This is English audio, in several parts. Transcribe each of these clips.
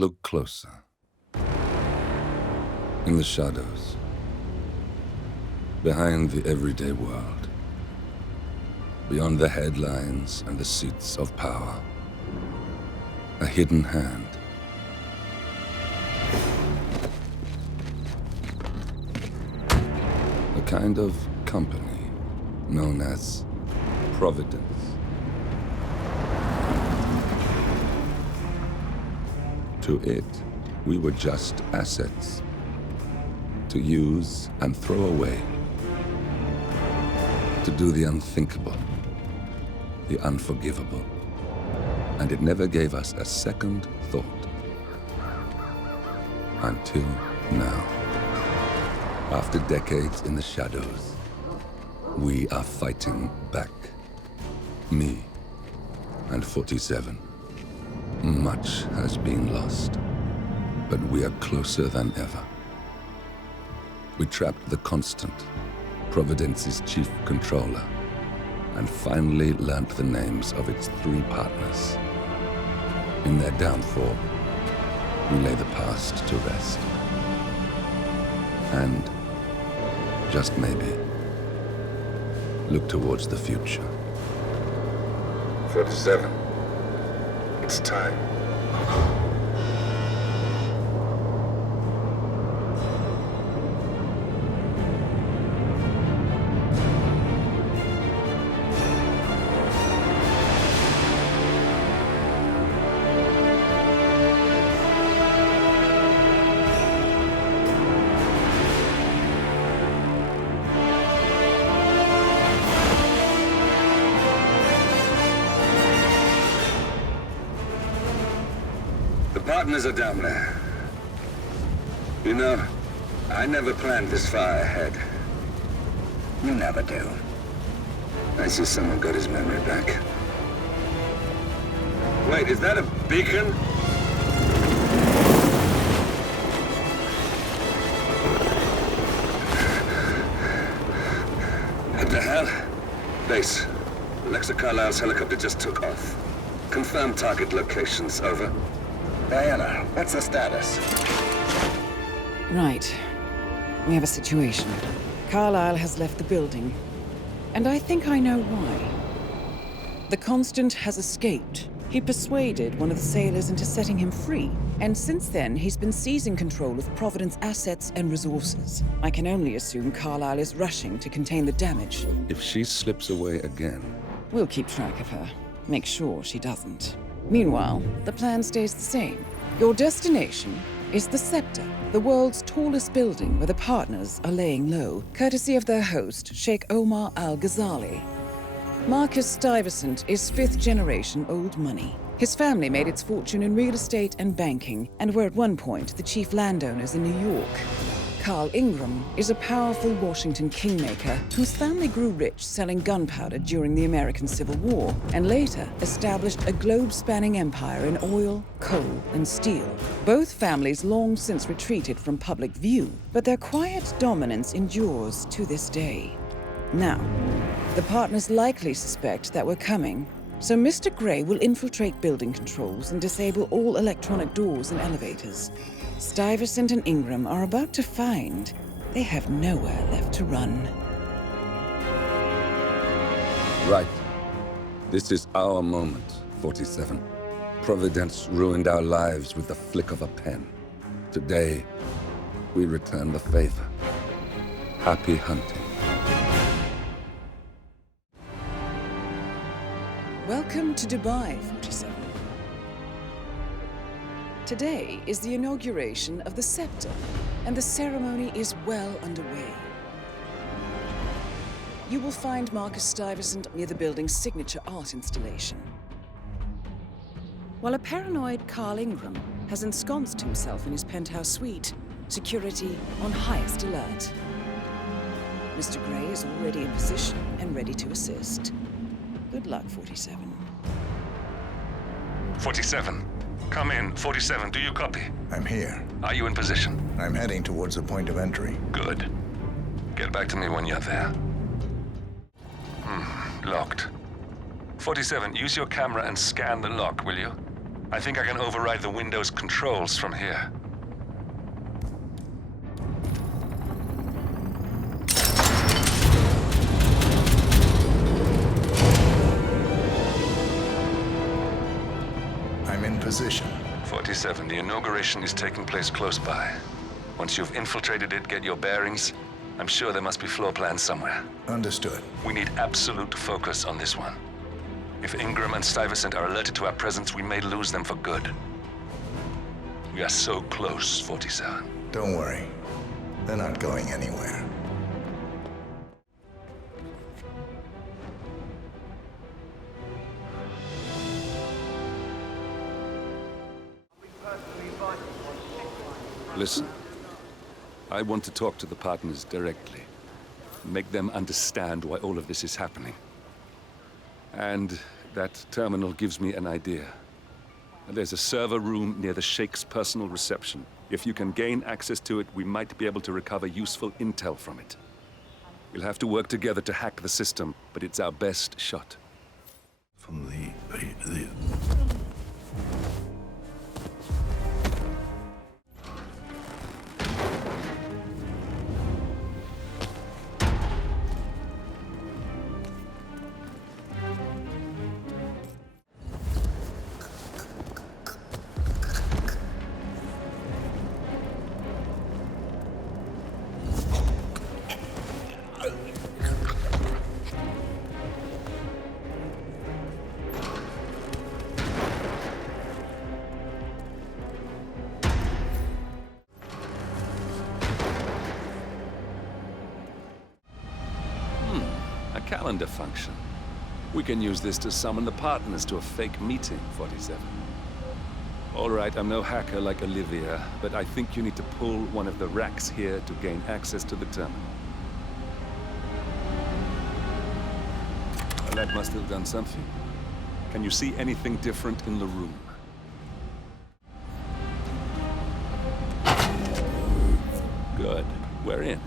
Look closer. In the shadows. Behind the everyday world. Beyond the headlines and the seats of power. A hidden hand. A kind of company known as Providence. To it, we were just assets. To use and throw away. To do the unthinkable. The unforgivable. And it never gave us a second thought. Until now. After decades in the shadows, we are fighting back. Me and 47. Much has been lost, but we are closer than ever. We trapped the Constant, Providence's chief controller, and finally learnt the names of its 3 partners. In their downfall, we lay the past to rest. And, just maybe, look towards the future. 47. It's time. Partners are down there. You know, I never planned this far ahead. You never do. I see someone got his memory back. Wait, is that a beacon? What the hell? Base. Alexa Carlisle's helicopter just took off. Confirm target locations, over. Diana, what's the status? Right. We have a situation. Carlisle has left the building. And I think I know why. The Constant has escaped. He persuaded one of the sailors into setting him free. And since then, he's been seizing control of Providence assets and resources. I can only assume Carlisle is rushing to contain the damage. If she slips away again... We'll keep track of her. Make sure she doesn't. Meanwhile, the plan stays the same. Your destination is the Scepter, the world's tallest building where the partners are laying low, courtesy of their host, Sheikh Omar Al-Ghazali. Marcus Stuyvesant is 5th-generation old money. His family made its fortune in real estate and banking, and were at one point the chief landowners in New York. Carl Ingram is a powerful Washington kingmaker whose family grew rich selling gunpowder during the American Civil War, and later established a globe-spanning empire in oil, coal, and steel. Both families long since retreated from public view, but their quiet dominance endures to this day. Now, the partners likely suspect that we're coming, so Mr. Gray will infiltrate building controls and disable all electronic doors and elevators. Stuyvesant and Ingram are about to find they have nowhere left to run. Right. This is our moment, 47. Providence ruined our lives with the flick of a pen. Today, we return the favor. Happy hunting. Welcome to Dubai, 47. Today is the inauguration of the Scepter, and the ceremony is well underway. You will find Marcus Stuyvesant near the building's signature art installation, while a paranoid Carl Ingram has ensconced himself in his penthouse suite, security on highest alert. Mr. Gray is already in position and ready to assist. Good luck, 47. 47. Come in. 47, do you copy? I'm here. Are you in position? I'm heading towards the point of entry. Good. Get back to me when you're there. Locked. 47, use your camera and scan the lock, will you? I think I can override the Windows controls from here. I'm in position. 47, the inauguration is taking place close by. Once you've infiltrated it, get your bearings. I'm sure there must be floor plans somewhere. Understood. We need absolute focus on this one. If Ingram and Stuyvesant are alerted to our presence, we may lose them for good. We are so close, 47. Don't worry. They're not going anywhere. Listen, I want to talk to the partners directly. Make them understand why all of this is happening. And that terminal gives me an idea. There's a server room near the Sheikh's personal reception. If you can gain access to it, we might be able to recover useful intel from it. We'll have to work together to hack the system, but it's our best shot. From the Calendar function. We can use this to summon the partners to a fake meeting, 47. All right, I'm no hacker like Olivia, but I think you need to pull one of the racks here to gain access to the terminal. Well, that must have done something. Can you see anything different in the room? Good. We're in.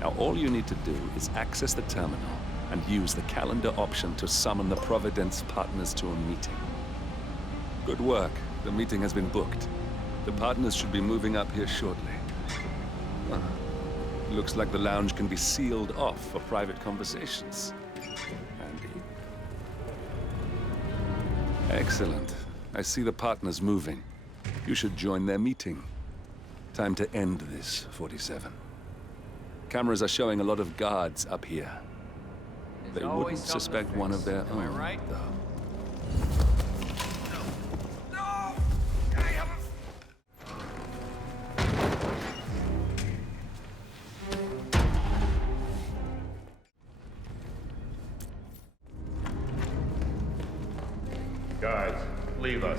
Now all you need to do is access the terminal and use the calendar option to summon the Providence partners to a meeting. Good work. The meeting has been booked. The partners should be moving up here shortly. Looks like the lounge can be sealed off for private conversations. Handy. Excellent. I see the partners moving. You should join their meeting. Time to end this, 47. Cameras are showing a lot of guards up here. They wouldn't suspect one of their own, right? though. Guys, leave us.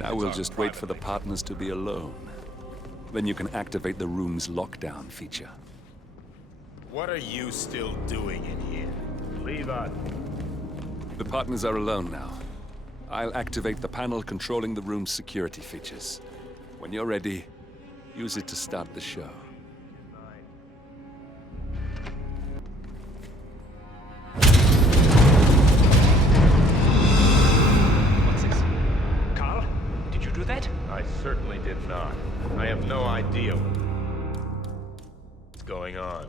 Now we'll just wait for the partners to be alone. Then you can activate the room's lockdown feature. What are you still doing in here? Leave us. The partners are alone now. I'll activate the panel controlling the room's security features. When you're ready, use it to start the show. What's this? Carl? Did you do that? I certainly did not. I have no idea what's going on.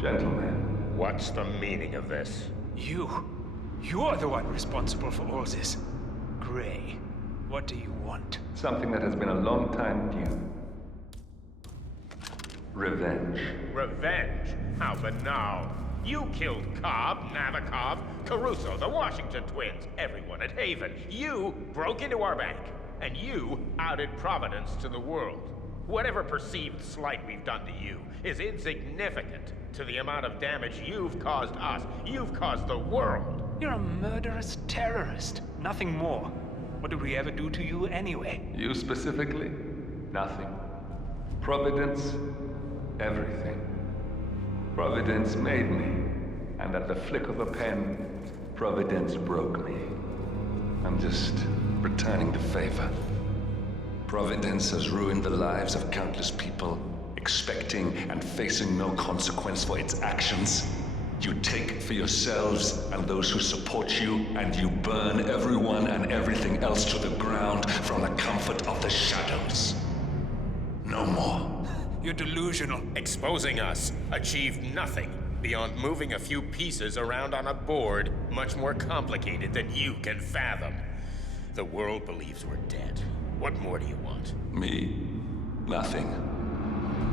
Gentlemen. What's the meaning of this? You're the one responsible for all this. Gray, what do you want? Something that has been a long time due. Revenge. Revenge? How banal. You killed Cobb, Nabokov, Caruso, the Washington twins, everyone at Haven. You broke into our bank, and you outed Providence to the world. Whatever perceived slight we've done to you is insignificant to the amount of damage you've caused us. You've caused the world. You're a murderous terrorist. Nothing more. What did we ever do to you anyway? You specifically? Nothing. Providence? Everything. Providence made me, and at the flick of a pen, Providence broke me. I'm just returning the favor. Providence has ruined the lives of countless people, expecting and facing no consequence for its actions. You take for yourselves and those who support you, and you burn everyone and everything else to the ground from the comfort of the shadows. No more. You're delusional. Exposing us achieved nothing beyond moving a few pieces around on a board much more complicated than you can fathom. The world believes we're dead. What more do you want? Me? Nothing.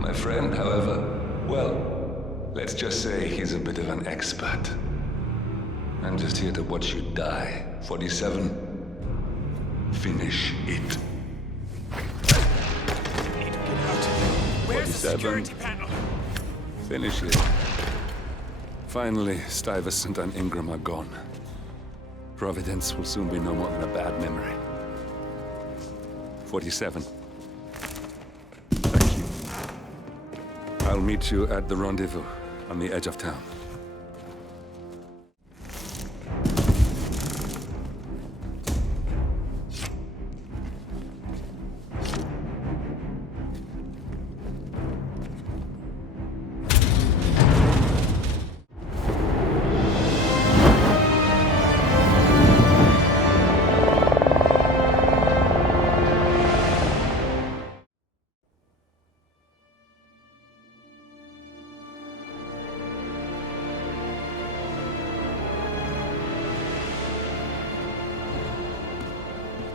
My friend, however, well, let's just say he's a bit of an expert. I'm just here to watch you die. 47. Finish it. Where's the 47. security panel? Finish it. Finally, Stuyvesant and Ingram are gone. Providence will soon be no more than a bad memory. 47. Thank you. I'll meet you at the rendezvous on the edge of town.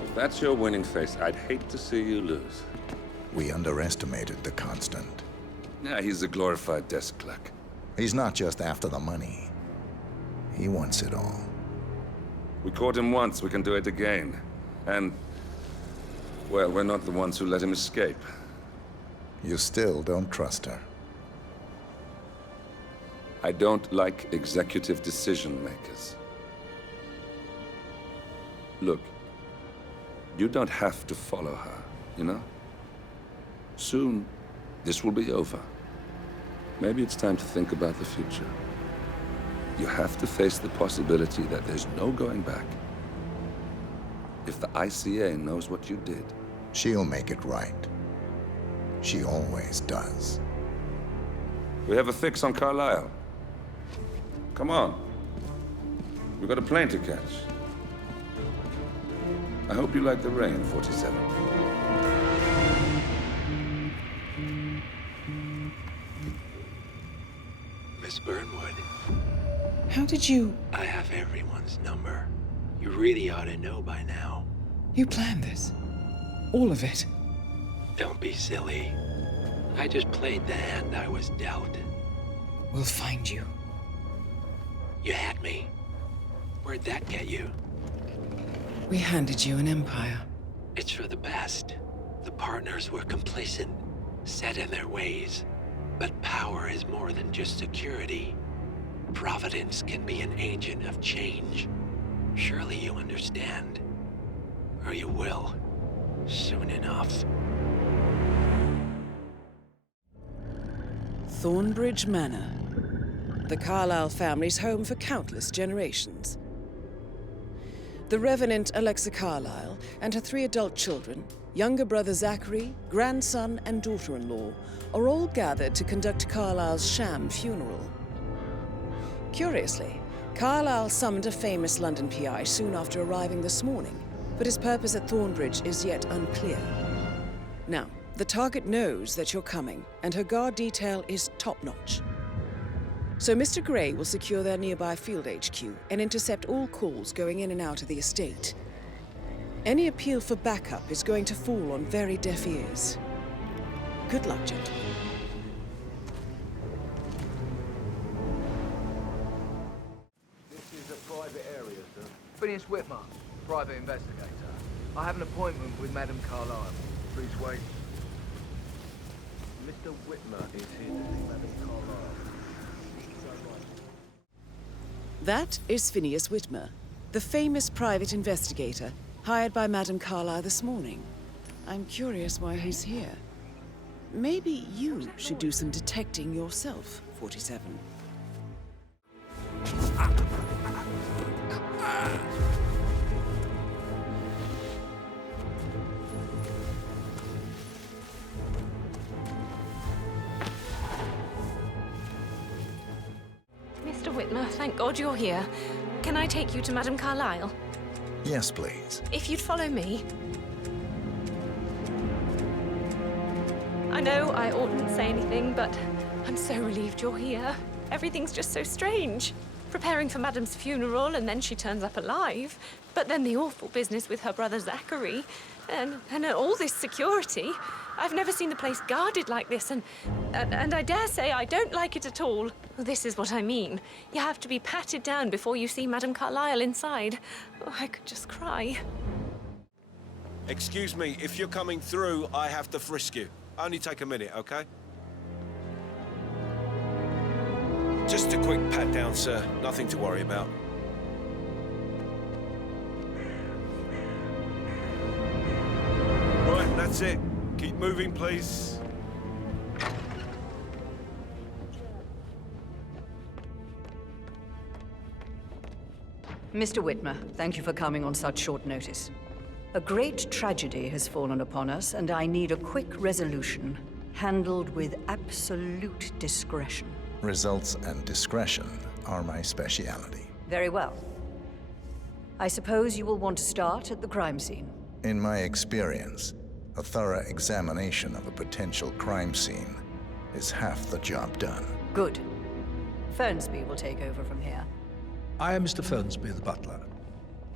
If that's your winning face, I'd hate to see you lose. We underestimated the Constant. Yeah, he's a glorified desk clerk. He's not just after the money. He wants it all. We caught him once, we can do it again. And, well, we're not the ones who let him escape. You still don't trust her. I don't like executive decision makers. Look, you don't have to follow her, you know? Soon, this will be over. Maybe it's time to think about the future. You have to face the possibility that there's no going back. If the ICA knows what you did, She'll make it right. She always does. we have a fix on Carlisle. Come on. We've got a plane to catch. I hope you like the rain, 47. Miss Burnwood, How did you... I have everyone's number. You really ought to know by now. You planned this? All of it? Don't be silly. I just played the hand I was dealt. We'll find you. You had me. Where'd that get you? We handed you an empire. It's for the best. The partners were complacent, set in their ways. But power is more than just security. Providence can be an agent of change. Surely you understand. Or you will. Soon enough. Thornbridge Manor. The Carlisle family's home for countless generations. The Revenant Alexa Carlisle and her 3 adult children, younger brother Zachary, grandson, and daughter-in-law, are all gathered to conduct Carlisle's sham funeral. Curiously, Carlisle summoned a famous London PI soon after arriving this morning, but his purpose at Thornbridge is yet unclear. Now, the target knows that you're coming, and her guard detail is top-notch. So Mr. Gray will secure their nearby field HQ and intercept all calls going in and out of the estate. Any appeal for backup is going to fall on very deaf ears. Good luck, gentlemen. This is a private area, sir. Phineas Whitmer, private investigator. I have an appointment with Madame Carlisle. Please wait. Mr. Whitmer is here to see Madame Carlisle. That is Phineas Whitmer, the famous private investigator hired by Madame Carlisle this morning. I'm curious why he's here. Maybe you should do some detecting yourself, 47. Mr. Mr. Whitmer, thank God you're here. Can I take you to Madame Carlisle? Yes, please. If you'd follow me. I know I oughtn't say anything, but I'm so relieved you're here. Everything's just so strange. Preparing for Madame's funeral, and then she turns up alive. But then the awful business with her brother Zachary, and all this security. I've never seen the place guarded like this, and I dare say I don't like it at all. This is what I mean. You have to be patted down before you see Madame Carlisle inside. Oh, I could just cry. Excuse me, if you're coming through, I have to frisk you. Only take a minute, okay? Just a quick pat down, sir. Nothing to worry about. Right, that's it. Keep moving, please. Mr. Whitmer, thank you for coming on such short notice. A great tragedy has fallen upon us, and I need a quick resolution, handled with absolute discretion. Results and discretion are my speciality. Very well. I suppose you will want to start at the crime scene. In my experience, a thorough examination of a potential crime scene is half the job done. Good. Fernsby will take over from here. I am Mr. Fernsby, the butler.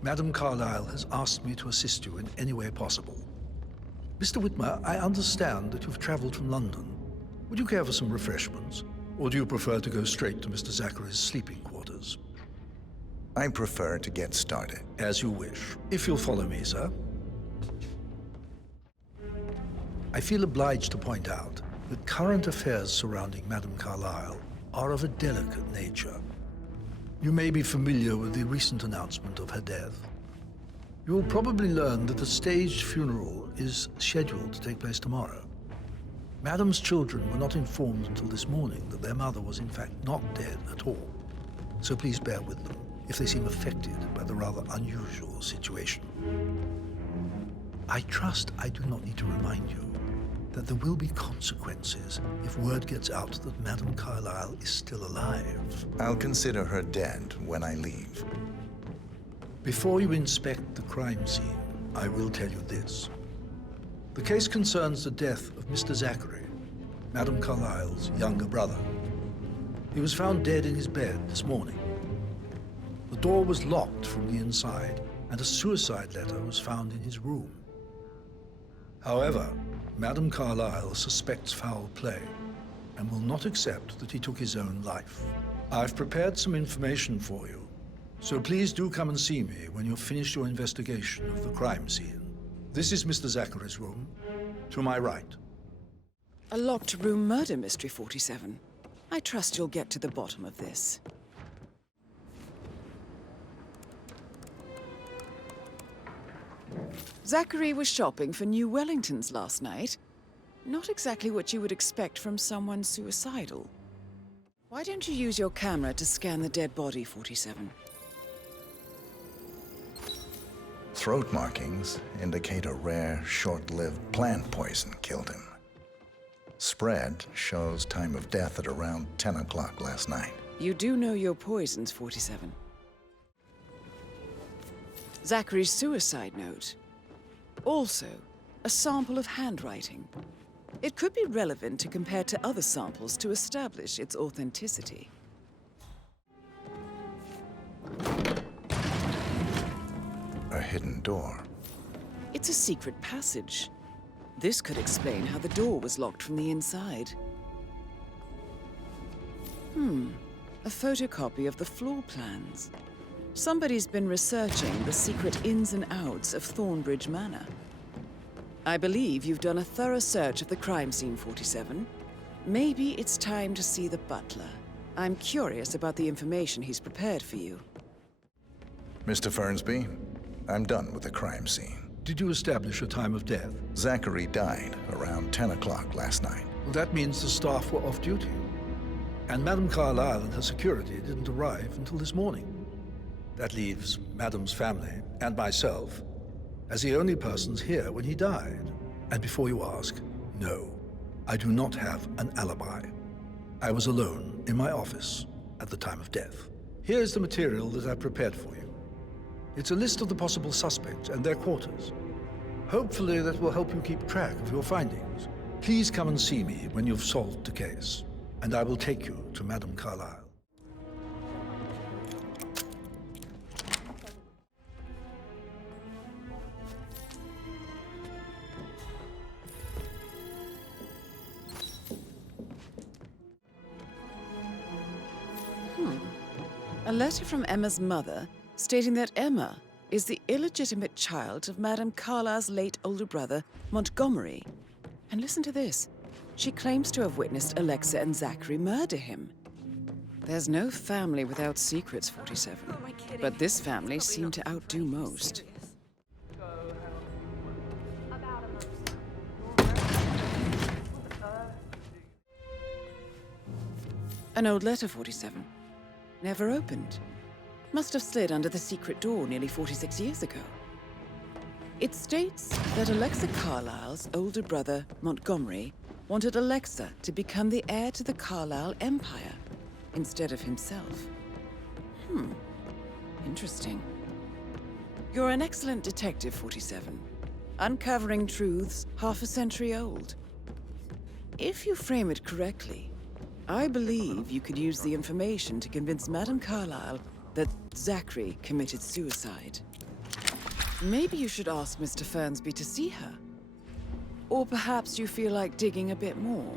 Madame Carlisle has asked me to assist you in any way possible. Mr. Whitmer, I understand that you've traveled from London. Would you care for some refreshments? Or do you prefer to go straight to Mr. Zachary's sleeping quarters? I prefer to get started. As you wish. If you'll follow me, sir. I feel obliged to point out that current affairs surrounding Madame Carlisle are of a delicate nature. You may be familiar with the recent announcement of her death. You will probably learn that a staged funeral is scheduled to take place tomorrow. Madame's children were not informed until this morning that their mother was in fact not dead at all. So please bear with them if they seem affected by the rather unusual situation. I trust I do not need to remind you that there will be consequences if word gets out that Madame Carlisle is still alive. I'll consider her dead when I leave. Before you inspect the crime scene, I will tell you this. The case concerns the death of Mr. Zachary, Madame Carlisle's younger brother. He was found dead in his bed this morning. The door was locked from the inside, and a suicide letter was found in his room. However, Madame Carlisle suspects foul play and will not accept that he took his own life. I've prepared some information for you, so please do come and see me when you've finished your investigation of the crime scene. This is Mr. Zachary's room, to my right. A locked room murder mystery, 47. I trust you'll get to the bottom of this. Zachary was shopping for new Wellingtons last night. Not exactly what you would expect from someone suicidal. Why don't you use your camera to scan the dead body, 47? Throat markings indicate a rare, short-lived plant poison killed him. Spread shows time of death at around 10 o'clock last night. You do know your poisons, 47. Zachary's suicide note. Also, a sample of handwriting. It could be relevant to compare to other samples to establish its authenticity. A hidden door. It's a secret passage. This could explain how the door was locked from the inside. A photocopy of the floor plans. Somebody's been researching the secret ins and outs of Thornbridge Manor. I believe you've done a thorough search of the crime scene, 47. Maybe it's time to see the butler. I'm curious about the information he's prepared for you. Mr. Fernsby, I'm done with the crime scene. Did you establish a time of death? Zachary died around 10 o'clock last night. Well, that means the staff were off duty. And Madame Carlisle and her security didn't arrive until this morning. That leaves Madame's family and myself as the only persons here when he died. And before you ask, no, I do not have an alibi. I was alone in my office at the time of death. Here's the material that I've prepared for you. It's a list of the possible suspects and their quarters. Hopefully that will help you keep track of your findings. Please come and see me when you've solved the case, and I will take you to Madame Carlisle. A letter from Emma's mother stating that Emma is the illegitimate child of Madame Carlisle's late older brother, Montgomery. And listen to this. She claims to have witnessed Alexa and Zachary murder him. There's no family without secrets, 47. But this family seemed to outdo most. An old letter, 47. Never opened. Must have slid under the secret door nearly 46 years ago. It states that Alexa Carlisle's older brother, Montgomery, wanted Alexa to become the heir to the Carlisle Empire instead of himself. Interesting. You're an excellent detective, 47. Uncovering truths half a century old. If you frame it correctly, I believe you could use the information to convince Madame Carlisle that Zachary committed suicide. Maybe you should ask Mr. Fernsby to see her. Or perhaps you feel like digging a bit more.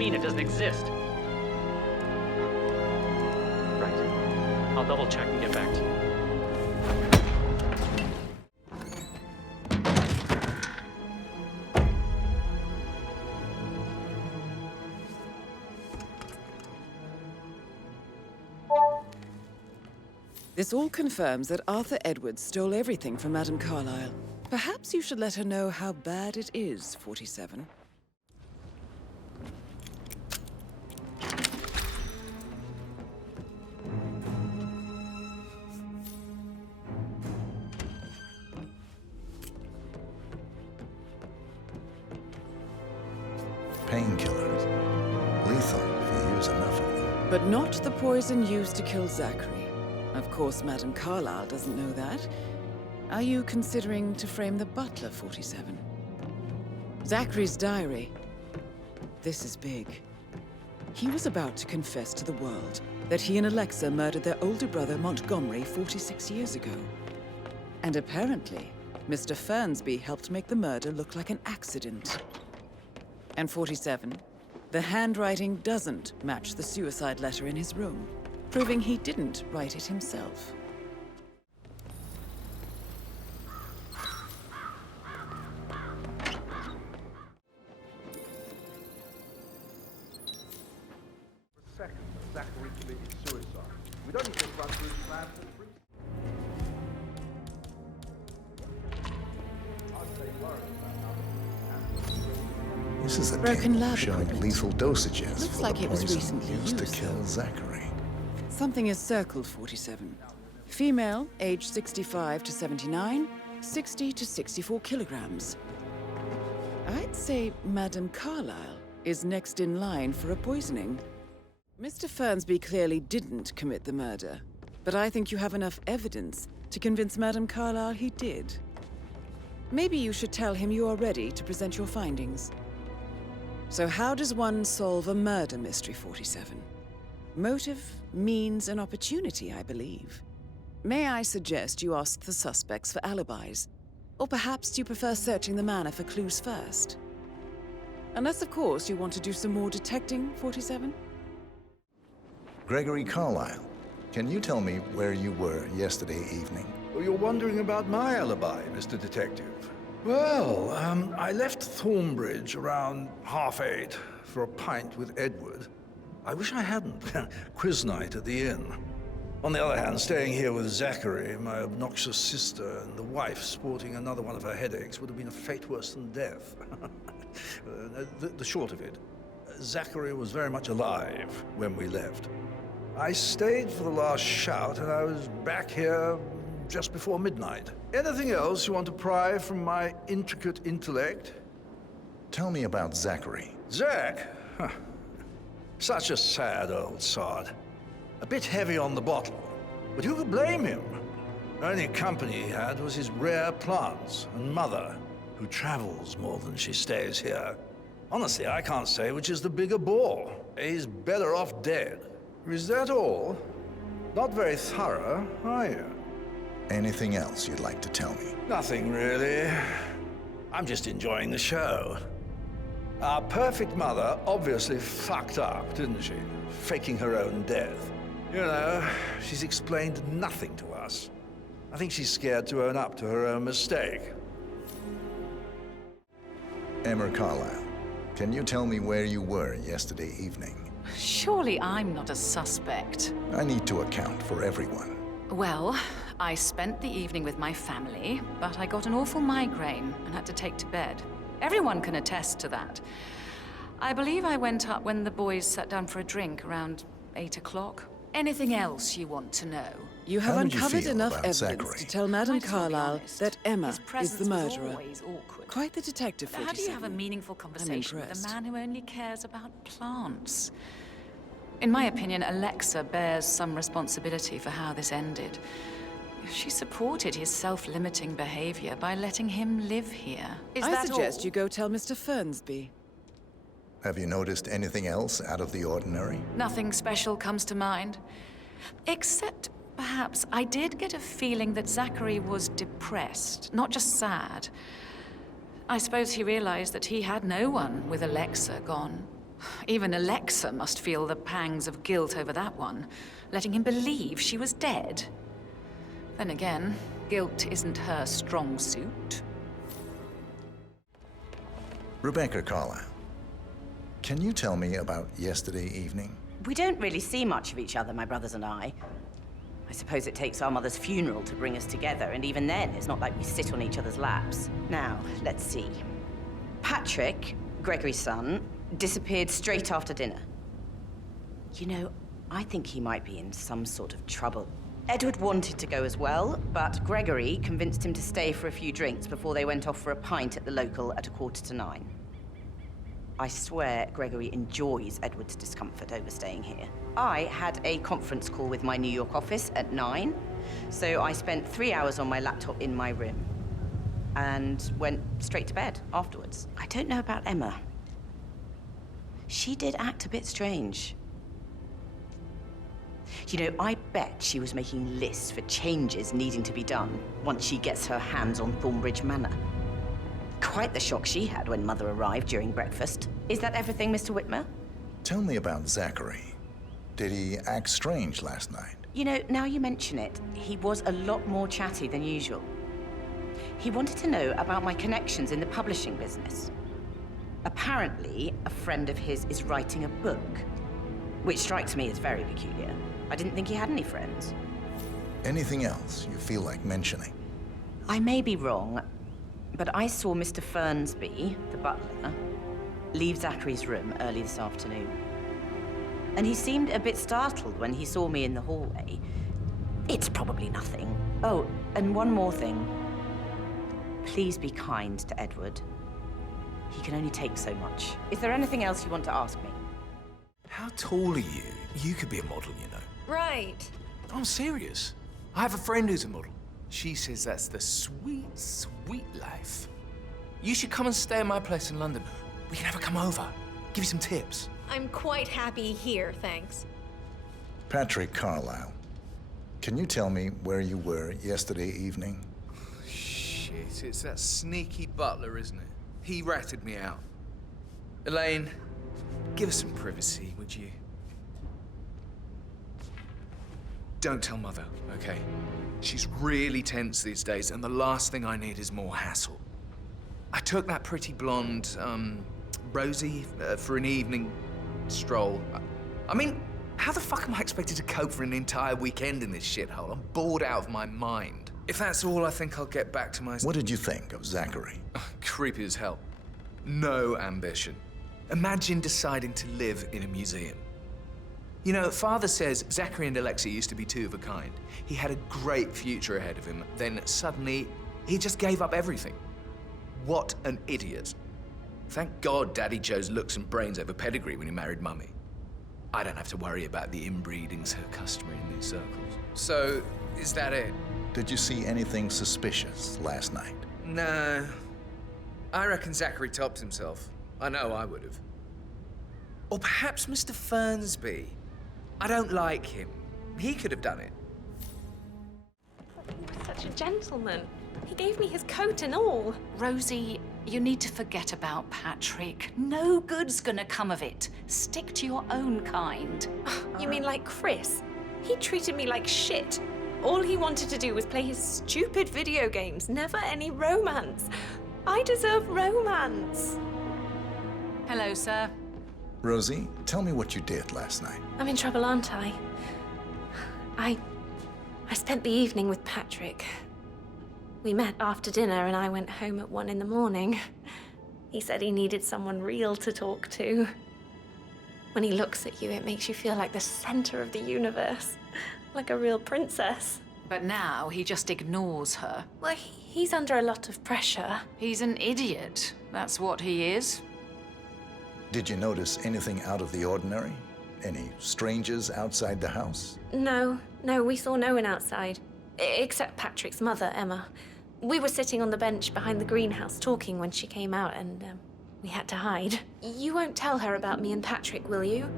It doesn't exist. Right. I'll double check and get back to you. This all confirms that Arthur Edwards stole everything from Madame Carlisle. Perhaps you should let her know how bad it is, 47. Painkillers. Lethal if you use enough of them. But not the poison used to kill Zachary. Of course, Madame Carlisle doesn't know that. Are you considering to frame the butler, 47? Zachary's diary. This is big. He was about to confess to the world that he and Alexa murdered their older brother Montgomery 46 years ago. And apparently, Mr. Fernsby helped make the murder look like an accident. And 47, the handwriting doesn't match the suicide letter in his room, proving he didn't write it himself. Zachary committed suicide. We don't need to run through his plan for the brief. This is a Broken table lab showing equipment. lethal dosages Looks for like the it was poison recently used to used, kill though. Zachary. Something is circled, 47. Female, age 65 to 79, 60 to 64 kilograms. I'd say Madame Carlisle is next in line for a poisoning. Mr. Fernsby clearly didn't commit the murder, but I think you have enough evidence to convince Madame Carlisle he did. Maybe you should tell him you are ready to present your findings. So how does one solve a murder mystery, 47? Motive, means, and opportunity, I believe. May I suggest you ask the suspects for alibis? Or perhaps you prefer searching the manor for clues first? Unless, of course, you want to do some more detecting, 47? Gregory Carlisle, Can you tell me where you were yesterday evening? Well, you're wondering about my alibi, Mr. Detective. Well, I left Thornbridge around 8:30 for a pint with Edward. I wish I hadn't. Quiz night at the inn. On the other hand, staying here with Zachary, my obnoxious sister, and the wife sporting another one of her headaches would have been a fate worse than death. The short of it, Zachary was very much alive when we left. I stayed for the last shout, and I was back here just before midnight. Anything else you want to pry from my intricate intellect? Tell me about Zachary. Zach? Huh. Such a sad old sod. A bit heavy on the bottle, but who could blame him? Only company he had was his rare plants and mother, who travels more than she stays here. Honestly, I can't say which is the bigger bore. He's better off dead. Is that all? Not very thorough, are you? Anything else you'd like to tell me? Nothing, really. I'm just enjoying the show. Our perfect mother obviously fucked up, didn't she? Faking her own death. You know, she's explained nothing to us. I think she's scared to own up to her own mistake. Emma Carlisle, can you tell me where you were yesterday evening? Surely I'm not a suspect. I need to account for everyone. Well, I spent the evening with my family, but I got an awful migraine and had to take to bed. Everyone can attest to that. I believe I went up when the boys sat down for a drink around 8 o'clock. Anything else you want to know? You have How did you uncovered feel enough about evidence Zachary? to tell Madame Quite to be Carlisle honest, that Emma his is presence the was murderer. always awkward. Quite the detective, How do you 47. have a meaningful conversation with a impressed. man who only cares about plants? In my opinion, Alexa bears some responsibility for how this ended. She supported his self-limiting behavior by letting him live here. I suggest you go tell Mr. Fernsby. Have you noticed anything else out of the ordinary? Nothing special comes to mind. Except, perhaps, I did get a feeling that Zachary was depressed, not just sad. I suppose he realized that he had no one with Alexa gone. Even Alexa must feel the pangs of guilt over that one, letting him believe she was dead. Then again, guilt isn't her strong suit. Rebecca Carlisle, can you tell me about yesterday evening? We don't really see much of each other, my brothers and I. I suppose it takes our mother's funeral to bring us together, and even then, it's not like we sit on each other's laps. Now, let's see. Patrick, Gregory's son, disappeared straight after dinner. You know, I think he might be in some sort of trouble. Edward wanted to go as well, but Gregory convinced him to stay for a few drinks before they went off for a pint at the local at 9:15. I swear Gregory enjoys Edward's discomfort over staying here. I had a conference call with my New York office at 9, so I spent 3 hours on my laptop in my room and went straight to bed afterwards. I don't know about Emma. She did act a bit strange. You know, I bet she was making lists for changes needing to be done once she gets her hands on Thornbridge Manor. Quite the shock she had when Mother arrived during breakfast. Is that everything, Mr. Whitmer? Tell me about Zachary. Did he act strange last night? You know, now you mention it, he was a lot more chatty than usual. He wanted to know about my connections in the publishing business. Apparently, a friend of his is writing a book, which strikes me as very peculiar. I didn't think he had any friends. Anything else you feel like mentioning? I may be wrong, but I saw Mr. Fernsby, the butler, leave Zachary's room early this afternoon. And he seemed a bit startled when he saw me in the hallway. It's probably nothing. Oh, and one more thing. Please be kind to Edward. He can only take so much. Is there anything else you want to ask me? How tall are you? You could be a model, you know. Right. I'm serious. I have a friend who's a model. She says that's the sweet, sweet life. You should come and stay at my place in London. We can have her come over. Give you some tips. I'm quite happy here, thanks. Patrick Carlisle, can you tell me where you were yesterday evening? Shit, it's that sneaky butler, isn't it? He ratted me out. Elaine, give us some privacy, would you? Don't tell Mother, okay? She's really tense these days, and the last thing I need is more hassle. I took that pretty blonde, Rosie, for an evening stroll. I mean, how the fuck am I expected to cope for an entire weekend in this shithole? I'm bored out of my mind. If that's all, I think I'll get back to my... What did you think of Zachary? Creepy as hell. No ambition. Imagine deciding to live in a museum. You know, Father says Zachary and Alexei used to be two of a kind. He had a great future ahead of him. Then suddenly, he just gave up everything. What an idiot. Thank God Daddy chose looks and brains over pedigree when he married Mummy. I don't have to worry about the inbreeding so customary in these circles. So, is that it? Did you see anything suspicious last night? No. I reckon Zachary topped himself. I know I would have. Or perhaps Mr. Fernsby. I don't like him. He could have done it. He was such a gentleman. He gave me his coat and all. Rosie, you need to forget about Patrick. No good's gonna come of it. Stick to your own kind. You mean like Chris? He treated me like shit. All he wanted to do was play his stupid video games, never any romance. I deserve romance. Hello, sir. Rosie, tell me what you did last night. I'm in trouble, aren't I? I spent the evening with Patrick. We met after dinner and I went home at 1 in the morning. He said he needed someone real to talk to. When he looks at you, it makes you feel like the center of the universe. Like a real princess. But now he just ignores her. Well, he's under a lot of pressure. He's an idiot. That's what he is. Did you notice anything out of the ordinary? Any strangers outside the house? No, we saw no one outside. Except Patrick's mother, Emma. We were sitting on the bench behind the greenhouse talking when she came out and we had to hide. You won't tell her about me and Patrick, will you?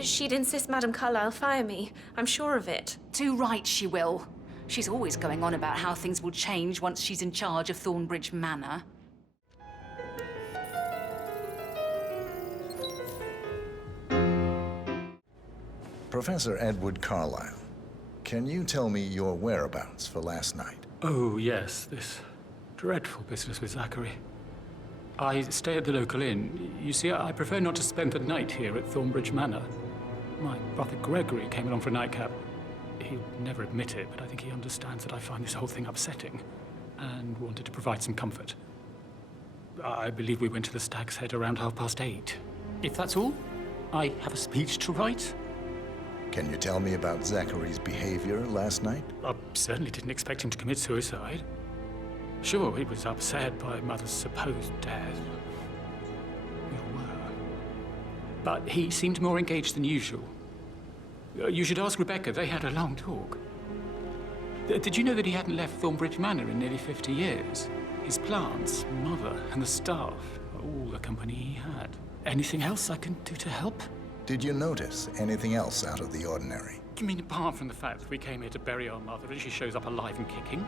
She'd insist Madame Carlisle fire me. I'm sure of it. Too right she will. She's always going on about how things will change once she's in charge of Thornbridge Manor. Professor Edward Carlisle, can you tell me your whereabouts for last night? Oh, yes, this dreadful business with Zachary. I stay at the local inn. You see, I prefer not to spend the night here at Thornbridge Manor. My brother Gregory came along for a nightcap. He'll never admit it, but I think he understands that I find this whole thing upsetting and wanted to provide some comfort. I believe we went to the Stag's Head around 8:30. If that's all, I have a speech to write. Can you tell me about Zachary's behavior last night? I certainly didn't expect him to commit suicide. Sure, he was upset by Mother's supposed death. We were. But he seemed more engaged than usual. You should ask Rebecca. They had a long talk. Did you know that he hadn't left Thornbridge Manor in nearly 50 years? His plants, Mother, and the staff, all the company he had. Anything else I can do to help? Did you notice anything else out of the ordinary? You mean apart from the fact that we came here to bury our mother and she shows up alive and kicking?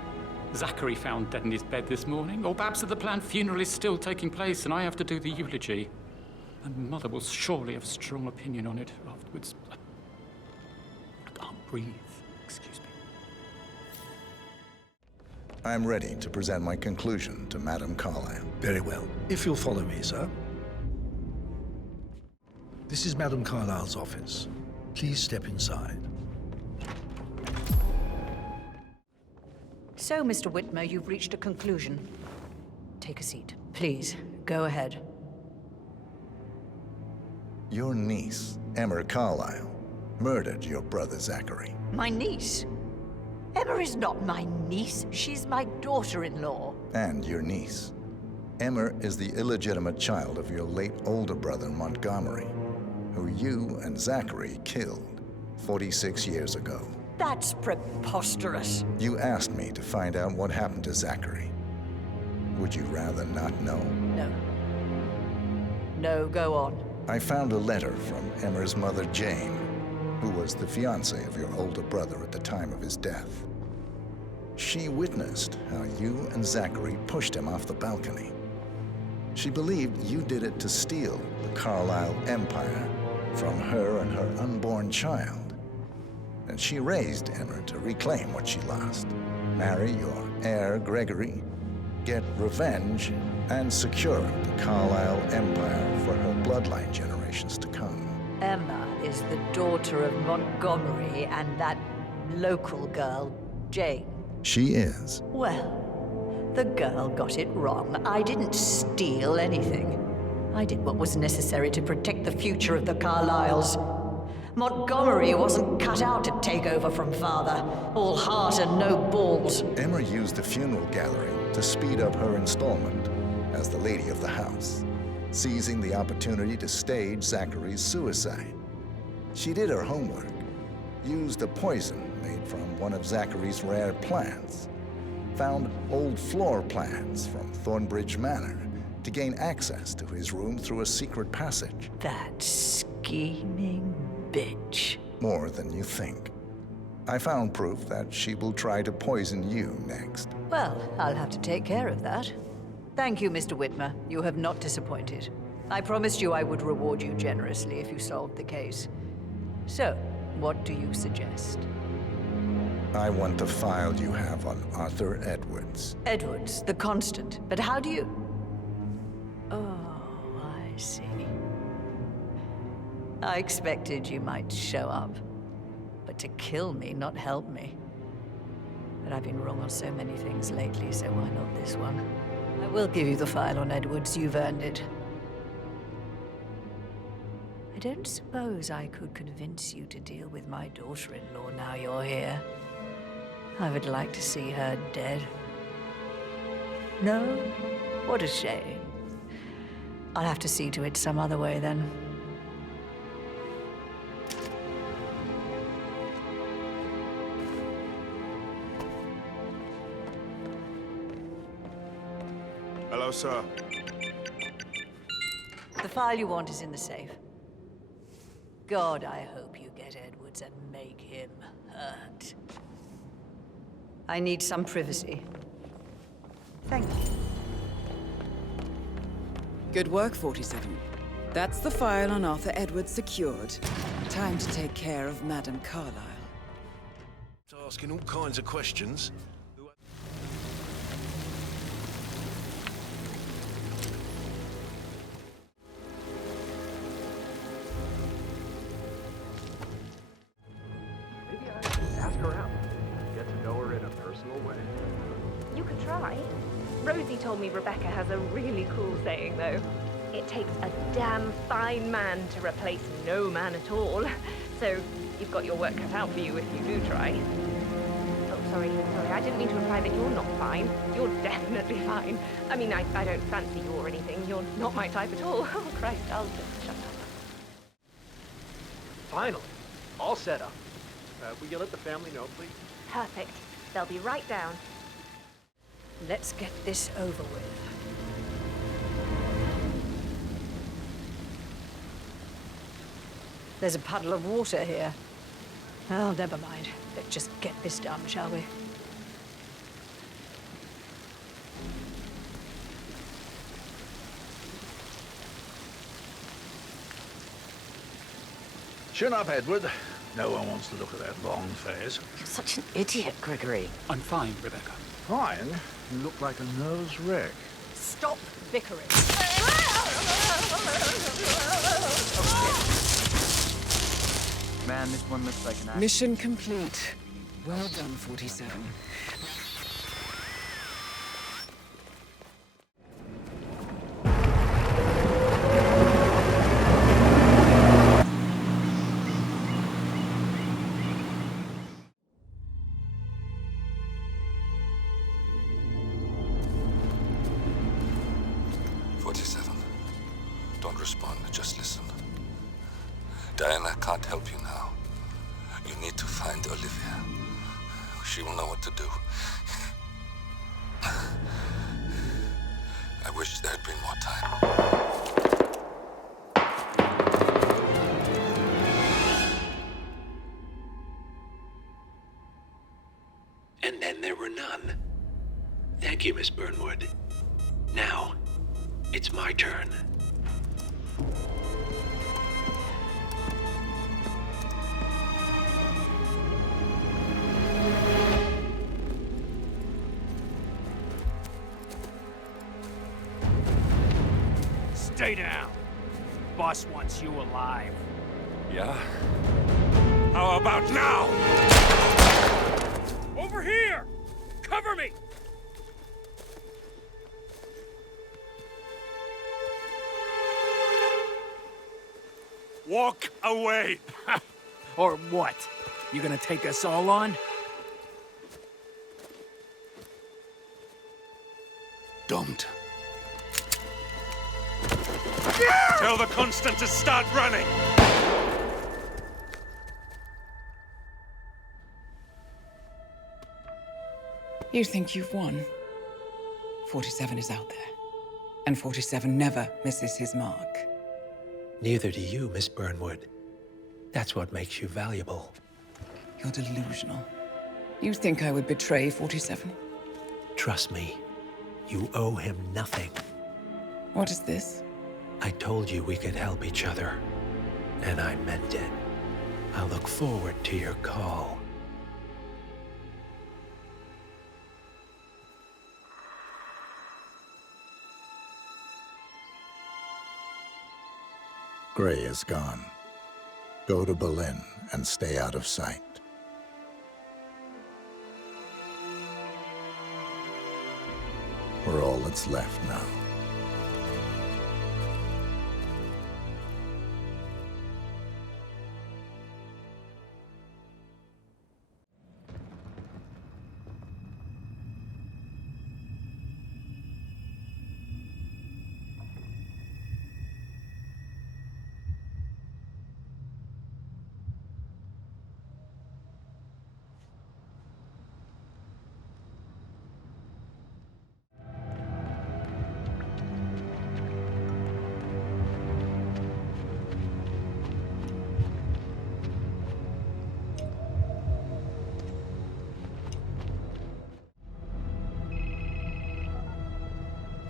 Zachary found dead in his bed this morning? Or perhaps that the planned funeral is still taking place and I have to do the eulogy? And Mother will surely have a strong opinion on it afterwards. I can't breathe. Excuse me. I'm ready to present my conclusion to Madame Carlisle. Very well. If you'll follow me, sir. This is Madame Carlisle's office. Please step inside. So, Mr. Whitmer, you've reached a conclusion. Take a seat. Please, go ahead. Your niece, Emma Carlisle, murdered your brother Zachary. My niece? Emma is not my niece. She's my daughter-in-law. And your niece. Emma is the illegitimate child of your late older brother Montgomery, who you and Zachary killed 46 years ago. That's preposterous. You asked me to find out what happened to Zachary. Would you rather not know? No. No, go on. I found a letter from Emma's mother, Jane, who was the fiancée of your older brother at the time of his death. She witnessed how you and Zachary pushed him off the balcony. She believed you did it to steal the Carlisle empire from her and her unborn child. and she raised Emma to reclaim what she lost. Marry your heir, Gregory, get revenge, and secure the Carlisle Empire for her bloodline generations to come. Emma is the daughter of Montgomery and that local girl, Jane. She is. Well, the girl got it wrong. I didn't steal anything. I did what was necessary to protect the future of the Carlisles. Montgomery wasn't cut out to take over from father. All heart and no balls. Emma used the funeral gathering to speed up her installment as the lady of the house, seizing the opportunity to stage Zachary's suicide. She did her homework, used a poison made from one of Zachary's rare plants, found old floor plans from Thornbridge Manor to gain access to his room through a secret passage. That scheming bitch. More than you think. I found proof that she will try to poison you next. Well, I'll have to take care of that. Thank you, Mr. Whitmer. You have not disappointed. I promised you I would reward you generously if you solved the case. So, what do you suggest? I want the file you have on Arthur Edwards. Edwards, the Constant. But how do you... Oh, I see. I expected you might show up. But to kill me, not help me. But I've been wrong on so many things lately, so why not this one? I will give you the file on Edwards. You've earned it. I don't suppose I could convince you to deal with my daughter-in-law now you're here. I would like to see her dead. No? What a shame. I'll have to see to it some other way then. Hello, sir. The file you want is in the safe. God, I hope you get Edwards and make him hurt. I need some privacy. Thank you. Good work, 47. That's the file on Arthur Edwards secured. Time to take care of Madame Carlisle. Asking all kinds of questions. Maybe I should ask her out. Get to know her in a personal way. You could try. Rosie told me Rebecca has a really cool saying, though. It takes a damn fine man to replace no man at all. So you've got your work cut out for you if you do try. Oh, sorry. I didn't mean to imply that you're not fine. You're definitely fine. I mean, I don't fancy you or anything. You're not my type at all. Oh, Christ, I'll just shut up. Finally, all set up. Will you let the family know, please? Perfect. They'll be right down. Let's get this over with. There's a puddle of water here. Oh, never mind. Let's just get this done, shall we? Chin up, Edward. No one wants to look at that long face. You're such an idiot, Gregory. I'm fine, Rebecca. Fine. You look like a nervous wreck. Stop bickering. Man, this one looks like an Mission complete. Well done, 47. Don't respond, just listen. Diana can't help you now. You need to find Olivia. She will know what to do. I wish there had been more time. And then there were none. Thank you, Miss Burnwood. Now, it's my turn. Stay down. Boss wants you alive. Yeah? How about now? Over here! Cover me! Walk away! Or what? You gonna take us all on? Don't. Tell the Constant to start running! You think you've won? 47 is out there. And 47 never misses his mark. Neither do you, Miss Burnwood. That's what makes you valuable. You're delusional. You think I would betray 47? Trust me, you owe him nothing. What is this? I told you we could help each other, and I meant it. I look forward to your call. Gray is gone. Go to Berlin and stay out of sight. We're all that's left now.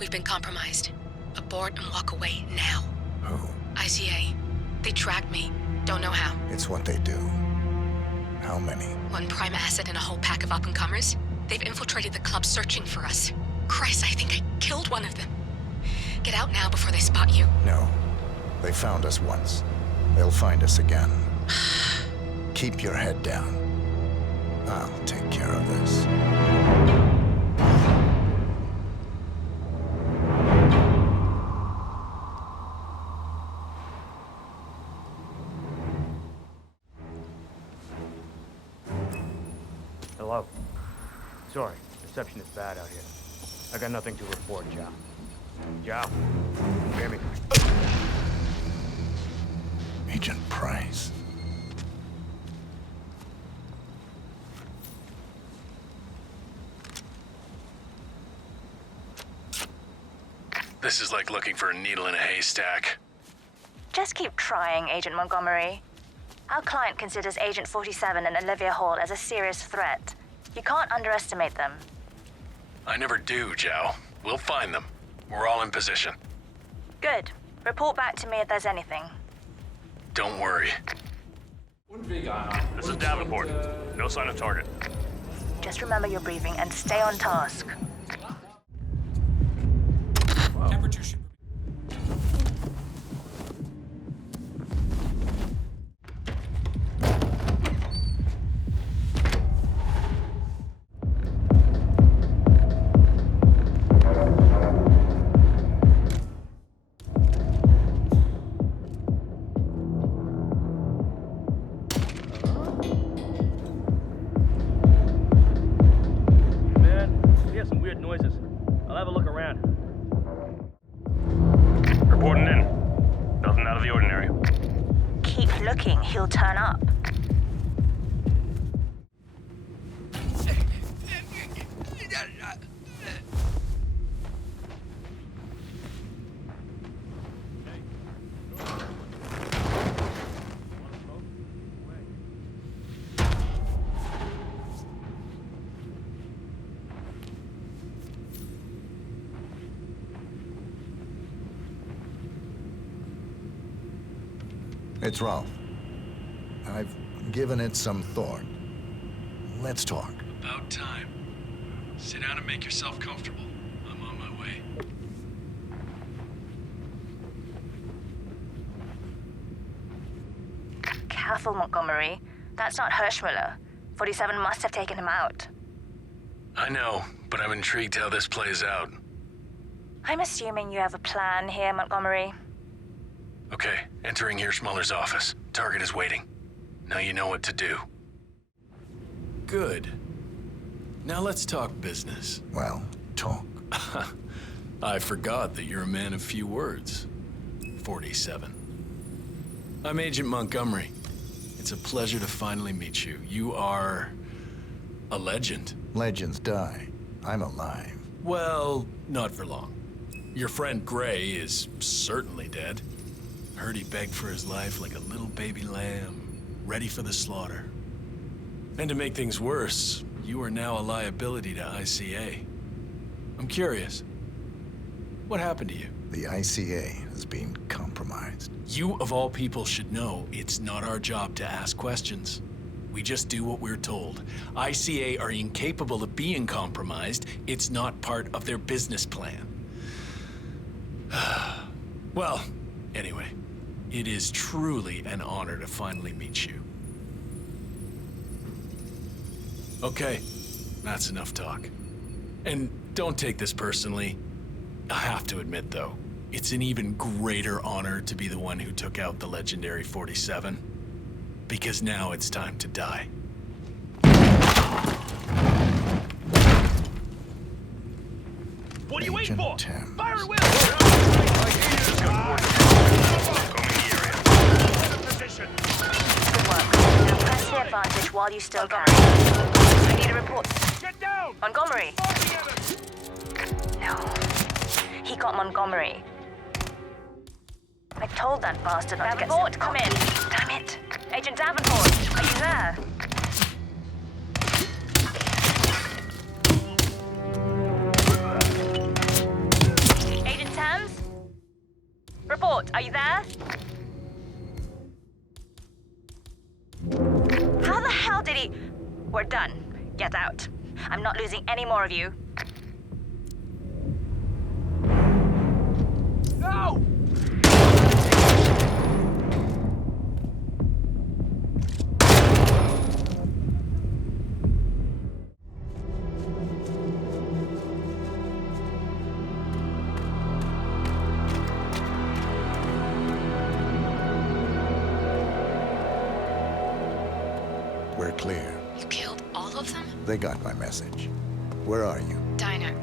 We've been compromised. Abort and walk away now. Who? ICA. They tracked me. Don't know how. It's what they do. How many? One prime asset and a whole pack of up-and-comers. They've infiltrated the club searching for us. Christ, I think I killed one of them. Get out now before they spot you. No. They found us once. They'll find us again. Keep your head down. I'll take care of this. Hello. Sorry, reception is bad out here. I got nothing to report, Chow. Chow, hear me? Agent Price. This is like looking for a needle in a haystack. Just keep trying, Agent Montgomery. Our client considers Agent 47 and Olivia Hall as a serious threat. You can't underestimate them. I never do, Zhao. We'll find them. We're all in position. Good. Report back to me if there's anything. Don't worry. This is Davenport. No sign of target. Just remember your briefing and stay on task. Temperature should... He'll turn up. It's Ralph. I've given it some thought. Let's talk. About time. Sit down and make yourself comfortable. I'm on my way. Huffle, Montgomery. That's not Hirschmuller. 47 must have taken him out. I know, but I'm intrigued how this plays out. I'm assuming you have a plan here, Montgomery. Okay, entering Hirschmuller's office. Target is waiting. Now you know what to do. Good. Now let's talk business. Well, talk. I forgot that you're a man of few words. 47. I'm Agent Montgomery. It's a pleasure to finally meet you. You are a legend. Legends die. I'm alive. Well, not for long. Your friend Gray is certainly dead. Heard he begged for his life like a little baby lamb, ready for the slaughter. And to make things worse, you are now a liability to ICA. I'm curious, what happened to you? The ICA has been compromised. You, of all people, should know it's not our job to ask questions. We just do what we're told. ICA are incapable of being compromised. It's not part of their business plan. Well, anyway, it is truly an honor to finally meet you. Okay, that's enough talk. And don't take this personally. I have to admit, though, it's an even greater honor to be the one who took out the legendary 47. Because now it's time to die. What are you waiting for? Fire at will! Good work. Now press the advantage while you still can. I need a report. Get down! Montgomery! No. He got Montgomery. I told that bastard not to get... Davenport, come in! Damn it! Agent Davenport, are you there? Agent Thames? Report, are you there? How the hell did he... We're done. Get out. I'm not losing any more of you. No! We're clear. You killed all of them? They got my message. Where are you? Diner.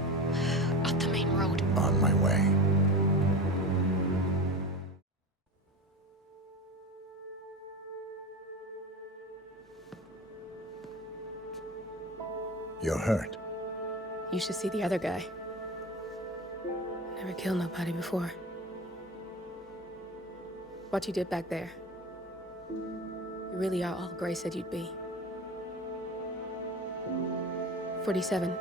Up the main road. On my way. You're hurt. You should see the other guy. Never killed nobody before. What you did back there. You really are all Gray said you'd be. 47.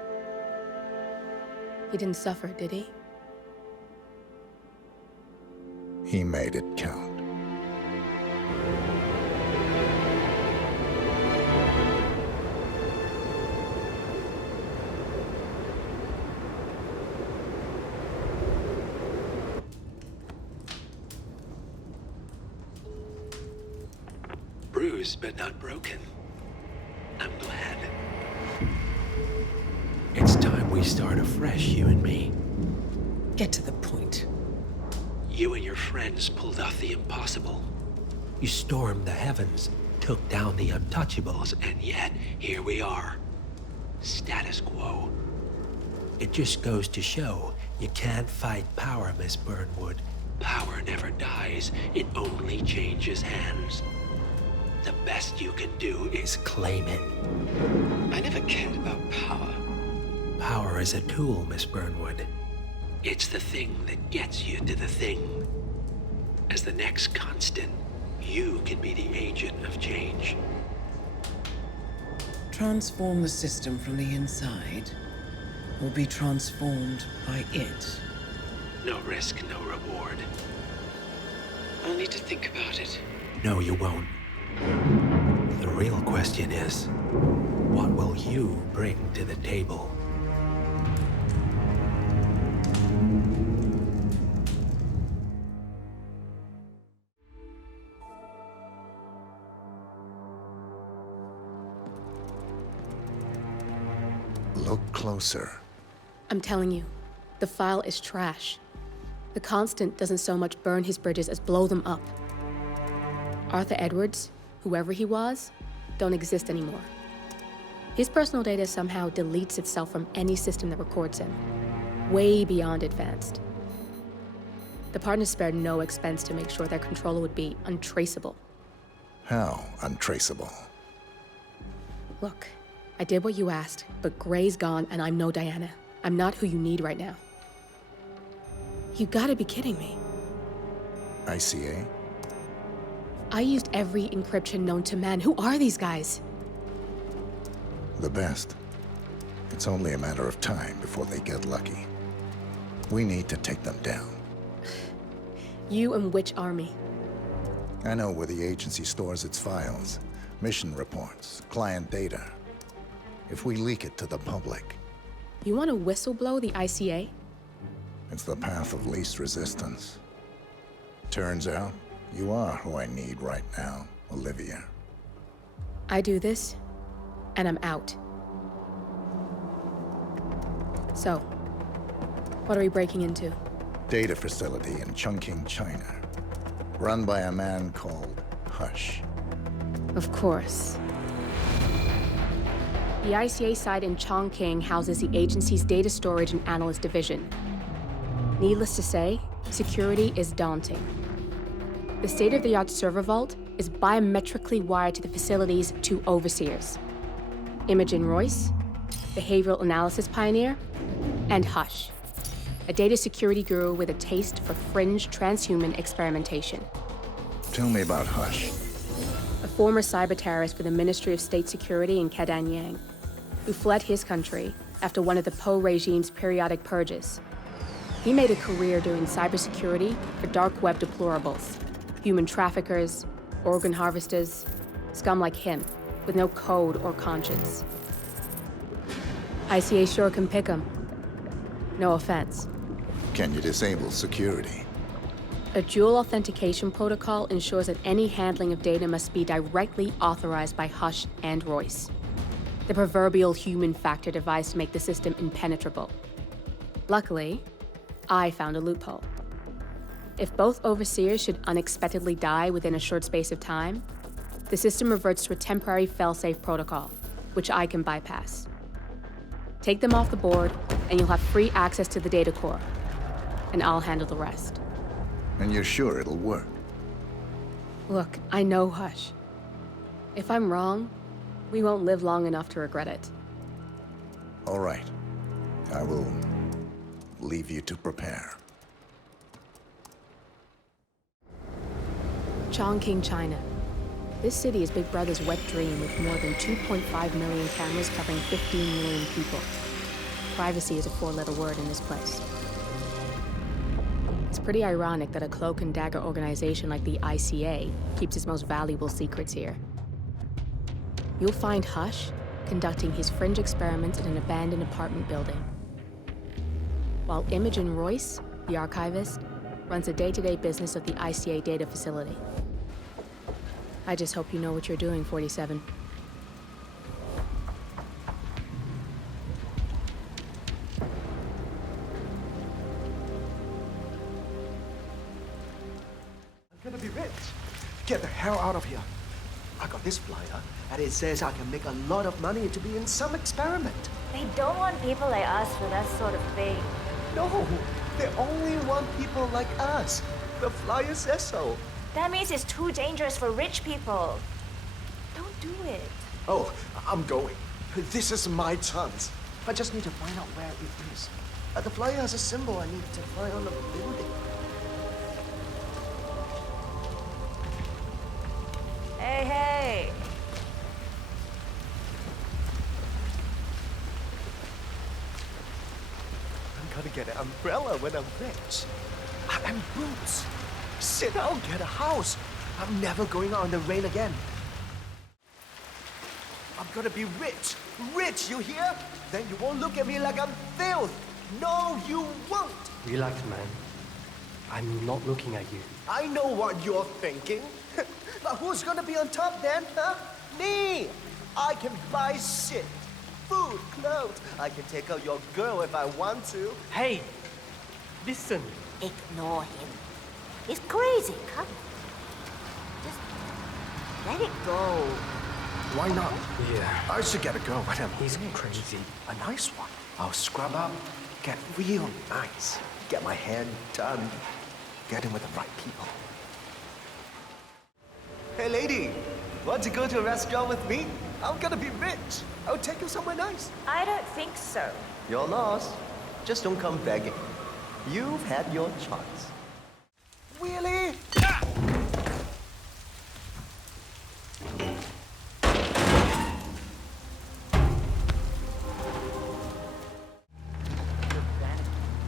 He didn't suffer, did he? He made it count. Bruised but not broken. I'm glad. It's time we start afresh, you and me. Get to the point. You and your friends pulled off the impossible. You stormed the heavens, took down the untouchables, And yet, here we are. Status quo. it just goes to show you can't fight power, Miss Burnwood. Power never dies, it only changes hands. The best you can do is claim it. I never cared about power. Power is a tool, Miss Burnwood. It's the thing that gets you to the thing. As the next constant, you can be the agent of change. Transform the system from the inside, or be transformed by it. No risk, no reward. I'll need to think about it. No, you won't. The real question is, what will you bring to the table? Look closer. I'm telling you, the file is trash. The Constant doesn't so much burn his bridges as blow them up. Arthur Edwards, whoever he was, don't exist anymore. His personal data somehow deletes itself from any system that records him. Way beyond advanced. The partners spared no expense to make sure their controller would be untraceable. How untraceable? Look, I did what you asked, but Gray's gone and I'm no Diana. I'm not who you need right now. You gotta be kidding me. ICA? I used every encryption known to man. Who are these guys? The best. It's only a matter of time before they get lucky. We need to take them down. You and which army? I know where the agency stores its files, mission reports, client data. If we leak it to the public... You want to whistleblow the ICA? It's the path of least resistance. Turns out, you are who I need right now, Olivia. I do this, and I'm out. So, what are we breaking into? Data facility in Chongqing, China. Run by a man called Hush. Of course. The ICA site in Chongqing houses the agency's data storage and analyst division. Needless to say, security is daunting. The state-of-the-art server vault is biometrically wired to the facility's 2 overseers. Imogen Royce, behavioral analysis pioneer, and Hush, a data security guru with a taste for fringe transhuman experimentation. Tell me about Hush. A former cyber terrorist for the Ministry of State Security in Kedanyang, who fled his country after one of the Po regime's periodic purges. He made a career doing cybersecurity for dark web deplorables, human traffickers, organ harvesters, scum like him, with no code or conscience. ICA sure can pick him. No offense. Can you disable security? A dual authentication protocol ensures that any handling of data must be directly authorized by Hush and Royce. The proverbial human factor device to make the system impenetrable. Luckily, I found a loophole. If both overseers should unexpectedly die within a short space of time, the system reverts to a temporary fail-safe protocol, which I can bypass. Take them off the board, and you'll have free access to the data core, and I'll handle the rest. And you're sure it'll work? Look, I know Hush. If I'm wrong, we won't live long enough to regret it. All right. I will leave you to prepare. Chongqing, China. This city is Big Brother's wet dream with more than 2.5 million cameras covering 15 million people. Privacy is a 4-letter word in this place. It's pretty ironic that a cloak and dagger organization like the ICA keeps its most valuable secrets here. You'll find Hush conducting his fringe experiments in an abandoned apartment building, while Imogen Royce, the archivist, runs the day-to-day business of the ICA data facility. I just hope you know what you're doing, 47. I'm gonna be rich. Get the hell out of here. I got this flyer, and it says I can make a lot of money to be in some experiment. They don't want people like us for that sort of thing. No, they only want people like us. The flyer says so. That means it's too dangerous for rich people. Don't do it. Oh, I'm going. This is my chance. I just need to find out where it is. The flyer has a symbol I need to find on the building. Hey, hey. I'm gonna get an umbrella when I'm rich. And boots. Sit down, get a house. I'm never going out in the rain again. I'm gonna be rich. Rich, you hear? Then you won't look at me like I'm filth. No, you won't. Relax, man. I'm not looking at you. I know what you're thinking. But who's gonna be on top then, huh? Me! I can buy shit. food, clothes. I can take out your girl if I want to. Hey, listen. Ignore him. He's crazy. Come. Just let it go. Why not? Yeah. I should get a girl when I'm He's crazy. a nice one. I'll scrub up, get real nice, get my hair done, get in with the right people. Hey lady, want to go to a restaurant with me? I'm gonna be rich. I'll take you somewhere nice. I don't think so. You're lost. Just don't come begging. You've had your chance. Really?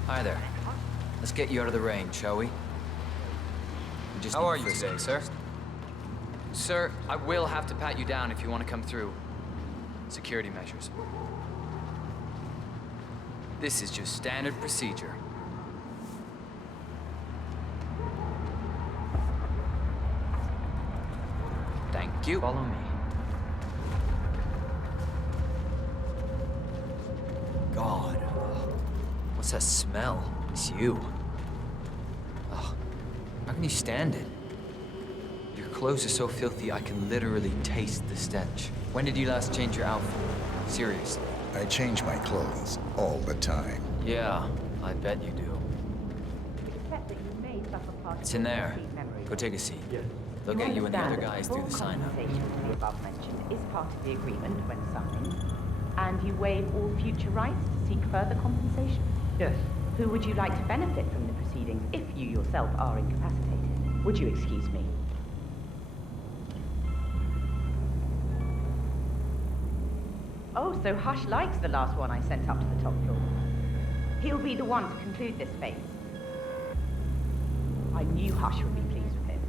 Hi there. Let's get you out of the rain, shall we? How are you today, sir? Sir, I will have to pat you down if you want to come through. Security measures. This is just standard procedure. Thank you. Follow me. God. What's that smell? It's you. Ugh. How can you stand it? Your clothes are so filthy I can literally taste the stench. When did you last change your outfit? Seriously. I change my clothes all the time. Yeah, I bet you do. It's in there. Go take a seat. They'll get you and the other guys through the sign-up. The above mentioned is part of the agreement when signed, and you waive all future rights to seek further compensation. Yes. Who would you like to benefit from the proceedings if you yourself are incapacitated? Would you excuse me? Oh, so Hush likes the last one I sent up to the top floor. He'll be the one to conclude this phase. I knew Hush would be pleased with him.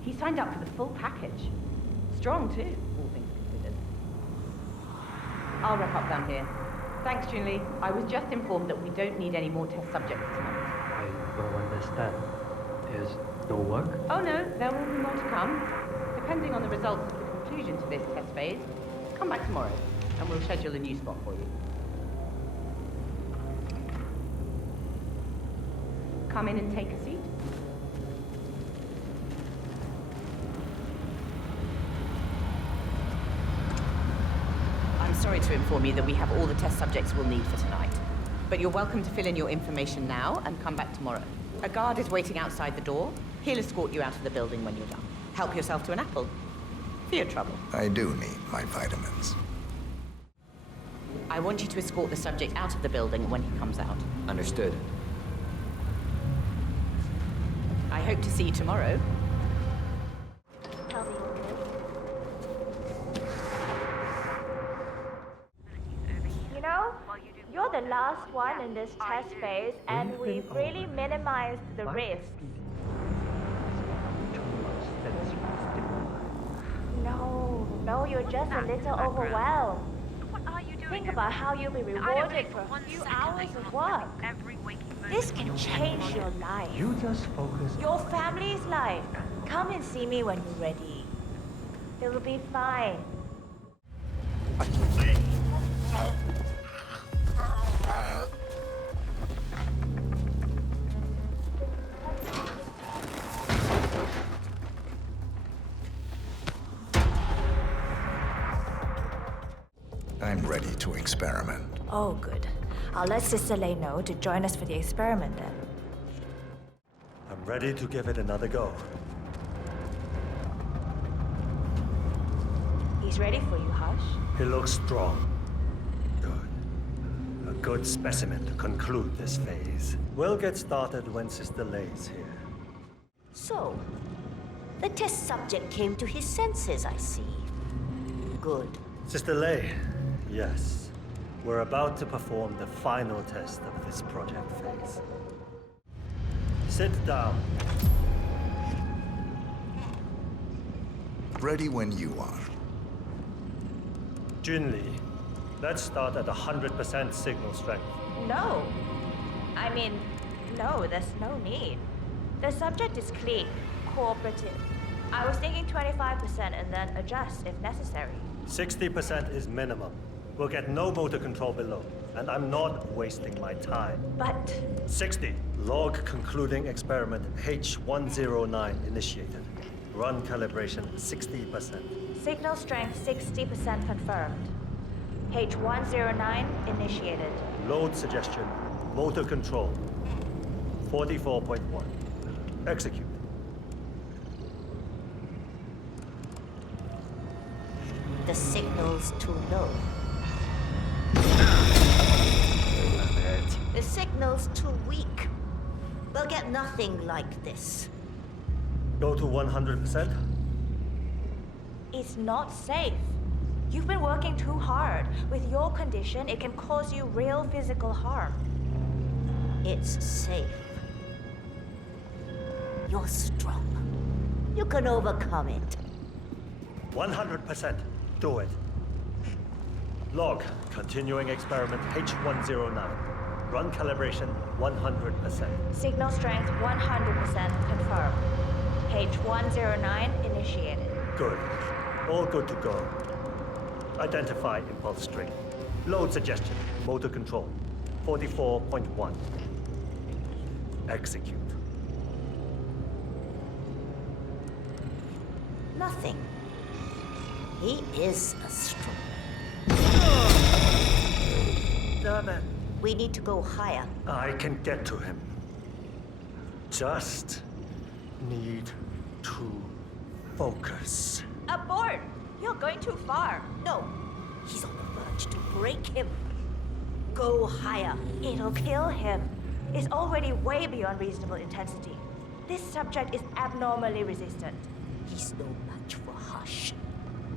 He signed up for the full package. Strong, too, all things considered. I'll wrap up down here. Thanks, Junli. I was just informed that we don't need any more test subjects tonight. I don't understand. There's no work? Oh, no, there will be more to come. Depending on the results of the conclusion to this test phase, come back tomorrow, and we'll schedule a new spot for you. Come in and take a seat. I'm sorry to inform you that we have all the test subjects we'll need for tonight. But you're welcome to fill in your information now and come back tomorrow. A guard is waiting outside the door. He'll escort you out of the building when you're done. Help yourself to an apple. For your trouble. I do need my vitamins. I want you to escort the subject out of the building when he comes out. Understood. I hope to see you tomorrow. You know, you're the last one in this test phase, and we've really minimized the risk. No, you're just a little overwhelmed. Think about how you'll be rewarded for a few hours of work. This can change your life. You just focus. Your family's life. Come and see me when you're ready. It'll be fine. I'm ready to experiment. Oh, good. I'll let Sister Lei know to join us for the experiment then. I'm ready to give it another go. He's ready for you, Hush. He looks strong. Good. A good specimen to conclude this phase. We'll get started when Sister Lei's here. So, the test subject came to his senses, I see. Good. Sister Lei, yes. We're about to perform the final test of this project phase. Sit down. Ready when you are. Junli, let's start at 100% signal strength. No. I mean, no, there's no need. The subject is clean, cooperative. I was thinking 25% and then adjust if necessary. 60% is minimum. We'll get no motor control below, and I'm not wasting my time. But... 60. Log concluding experiment H109 initiated. Run calibration 60%. Signal strength 60% confirmed. H109 initiated. Load suggestion, motor control 44.1. Execute. The signal's too low. The signal's too weak. We'll get nothing like this. Go to 100%? It's not safe. You've been working too hard. With your condition, it can cause you real physical harm. It's safe. You're strong. You can overcome it. 100%. Do it. Log, continuing experiment H109. Run calibration 100%. Signal strength 100% confirmed. H109 initiated. Good. All good to go. Identify impulse string. Load suggestion, motor control 44.1. Execute. Nothing. He is a strong. Damn it. We need to go higher. I can get to him. Just need to focus. Abort! You're going too far. No. He's on the verge to break him. Go higher. It'll kill him. It's already way beyond reasonable intensity. This subject is abnormally resistant. He's no match for Hush.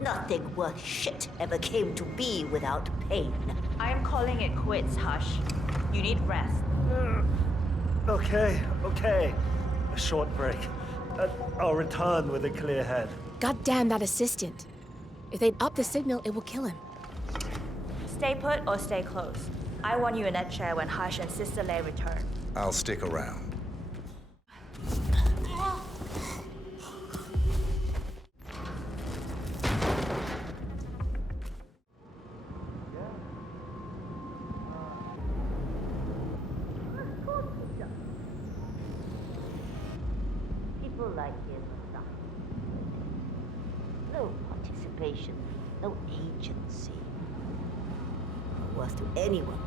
Nothing worth shit ever came to be without pain. I'm calling it quits, Hush. You need rest. Okay. A short break. I'll return with a clear head. God damn that assistant. If they'd up the signal, it will kill him. Stay put or stay close. I want you in that chair when Hush and Sister Lei return. I'll stick around. People like him are nothing. No participation, no agency. No worth to anyone.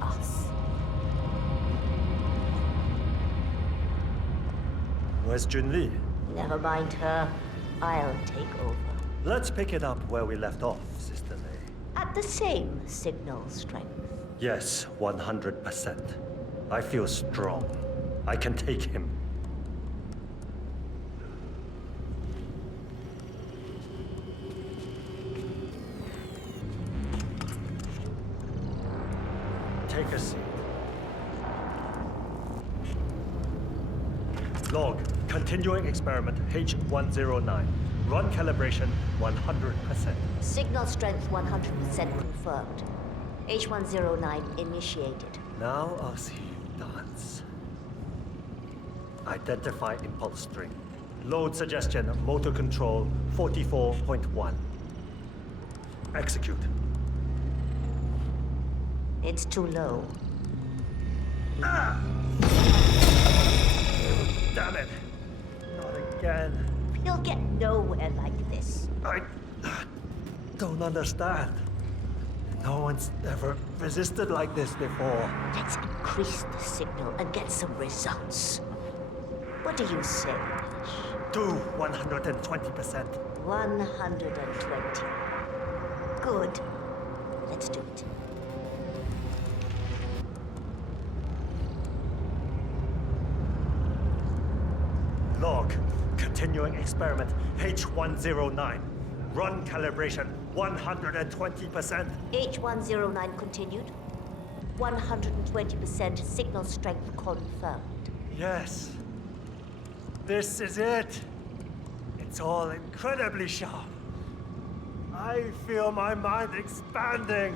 Us. Where's Junli? Never mind her. I'll take over. Let's pick it up where we left off, Sister Lei. At the same signal strength. Yes, 100%. I feel strong. I can take him. Take a seat. Log, continuing experiment H109. Run calibration 100%. Signal strength 100% confirmed. H109 initiated. Now I'll see you dance. Identify impulse string. Load suggestion, motor control 44.1. Execute. It's too low. Ah! Damn it! Not again. You'll get nowhere like this. I don't understand. No one's ever resisted like this before. Let's increase the signal and get some results. What do you say, Hush? Do 120%. 120. Good. Let's do it. Log, continuing experiment H109. Run calibration 120%. H109 continued. 120% signal strength confirmed. Yes. This is it. It's all incredibly sharp. I feel my mind expanding.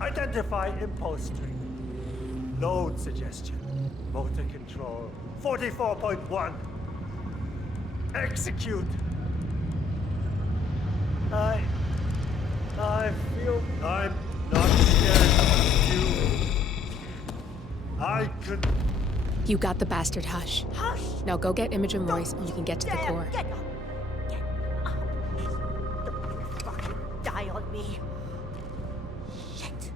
Identify impulse string. Load suggestion. Motor control 44.1. Execute. I feel I'm not scared of you. I could... You got the bastard, Hush. Hush! Now go get Imogen Royce and you can get to the Damn, core. Get up! Don't fucking die on me. Shit.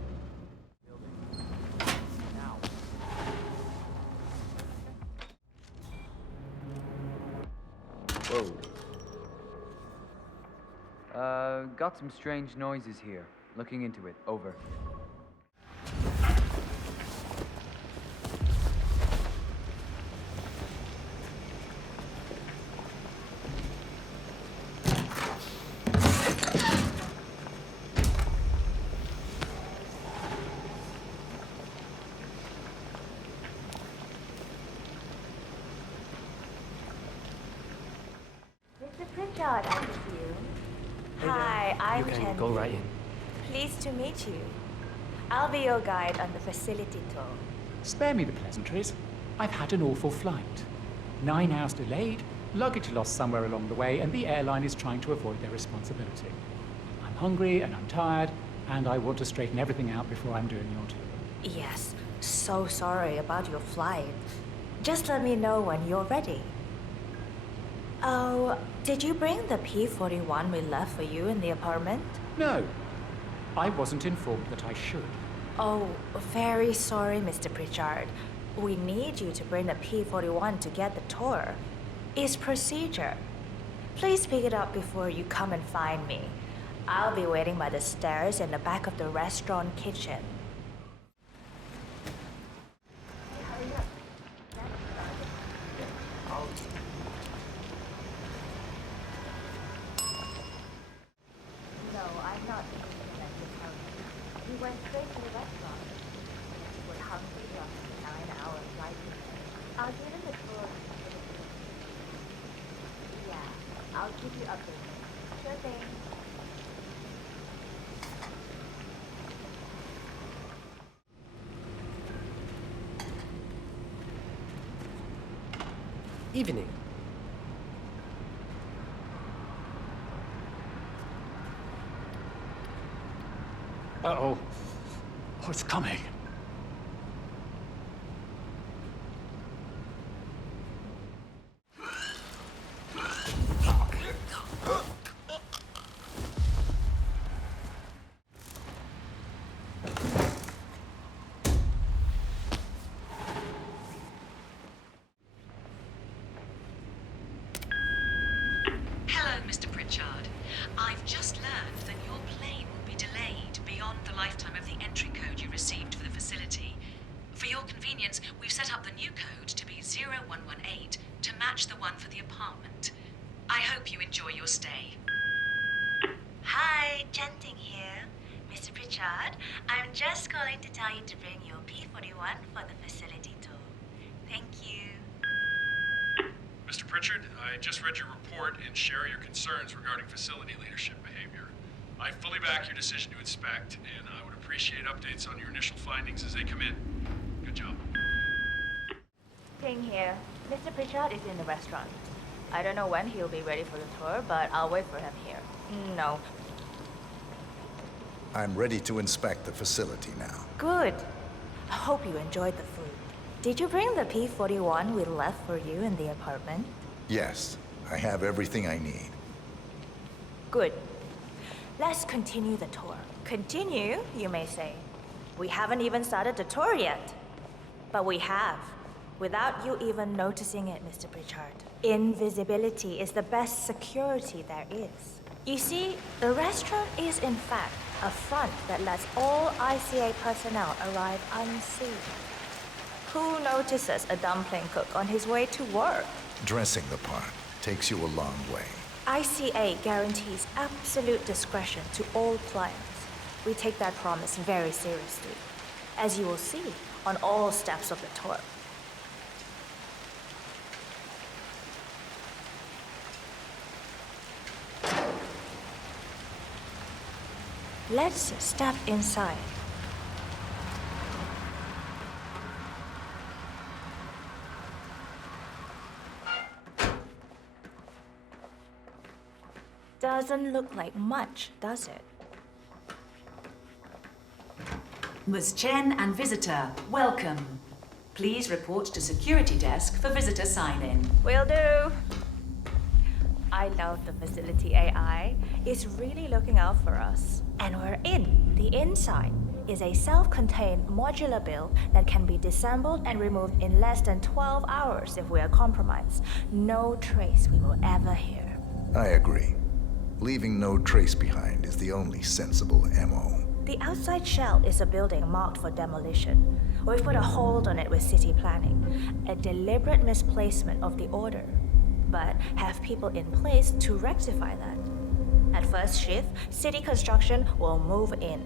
Whoa. Got some strange noises here. Looking into it. Over. Mr. Pritchard, I presume. Hi, I'm You can Chen. go right in. Pleased to meet you. I'll be your guide on the facility tour. Spare me the pleasantries. I've had an awful flight. 9 hours delayed, luggage lost somewhere along the way, and the airline is trying to avoid their responsibility. I'm hungry and I'm tired, and I want to straighten everything out before I'm doing your tour. Yes, so sorry about your flight. Just let me know when you're ready. Oh, did you bring the P-41 we left for you in the apartment? No, I wasn't informed that I should. Oh, very sorry, Mr. Pritchard. We need you to bring the P-41 to get the tour. It's procedure. Please pick it up before you come and find me. I'll be waiting by the stairs in the back of the restaurant kitchen. No, I'm not thinking at this house. We went straight to the restaurant. We're hungry after 9 hours flight. I'll give him the tour. Yeah, I'll keep you updated. Sure thing. Evening. Uh-oh. Oh, it's coming. Hello, Mr. Pritchard. I've just learned that your plane will be delayed beyond the lifetime of the entry code you received for the facility. For your convenience, we've set up the new code to be 0118 to match the one for the apartment. I hope you enjoy your stay. Hi, Chanting here. Mr. Pritchard, I'm just calling to tell you to bring your P-41 for the facility tour. Thank you. Mr. Pritchard, I just read your report and share your concerns regarding facility leadership behavior. I fully back your decision to inspect, and I would appreciate updates on your initial findings as they come in. Good job. Ting here. Mr. Pritchard is in the restaurant. I don't know when he'll be ready for the tour, but I'll wait for him here. No. I'm ready to inspect the facility now. Good. I hope you enjoyed the food. Did you bring the P-41 we left for you in the apartment? Yes, I have everything I need. Good. Let's continue the tour. Continue, you may say. We haven't even started the tour yet. But we have, without you even noticing it, Mr. Pritchard. Invisibility is the best security there is. You see, the restaurant is in fact a front that lets all ICA personnel arrive unseen. Who notices a dumpling cook on his way to work? Dressing the part takes you a long way. ICA guarantees absolute discretion to all clients. We take that promise very seriously, as you will see on all steps of the tour. Let's step inside. Doesn't look like much, does it? Ms. Chen and visitor, welcome. Please report to security desk for visitor sign-in. Will do. I love the facility AI. It's really looking out for us. And we're in. The inside is a self-contained modular build that can be disassembled and removed in less than 12 hours if we are compromised. No trace we will ever hear. I agree. Leaving no trace behind is the only sensible MO. The outside shell is a building marked for demolition. We've put a hold on it with city planning. A deliberate misplacement of the order. But have people in place to rectify that. At first shift, city construction will move in.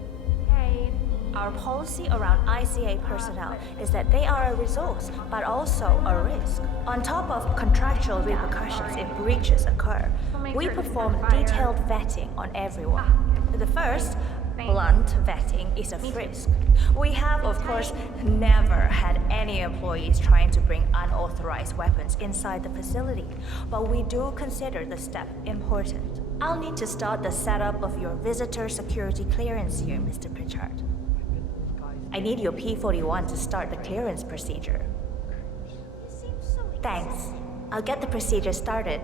Our policy around ICA personnel is that they are a resource, but also a risk. On top of contractual repercussions if breaches occur, we perform detailed vetting on everyone. The first, blunt vetting, is a frisk. We have, of course, never had any employees trying to bring unauthorized weapons inside the facility, but we do consider the step important. I'll need to start the setup of your visitor security clearance here, Mr. Pritchard. I need your P-41 to start the clearance procedure. Thanks. I'll get the procedure started.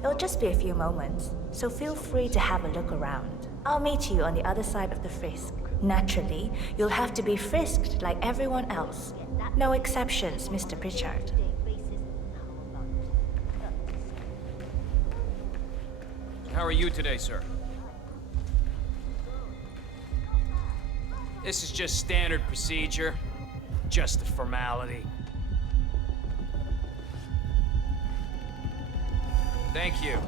It'll just be a few moments, so feel free to have a look around. I'll meet you on the other side of the frisk. Naturally, you'll have to be frisked like everyone else. No exceptions, Mr. Pritchard. How are you today, sir? This is just standard procedure. Just a formality. Thank you.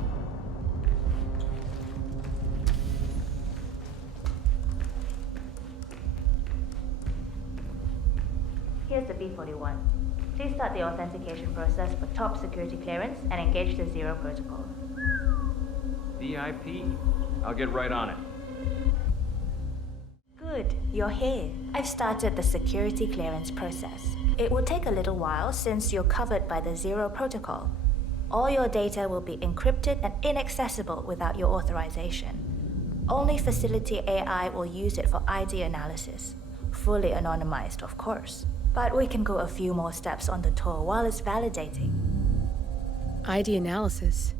Here's the B-41. Please start the authentication process for top security clearance and engage the Zero protocol. VIP. I'll get right on it. Good, you're here. I've started the security clearance process. It will take a little while since you're covered by the Zero protocol. All your data will be encrypted and inaccessible without your authorization. Only facility AI will use it for ID analysis. Fully anonymized, of course. But we can go a few more steps on the tour while it's validating. ID analysis?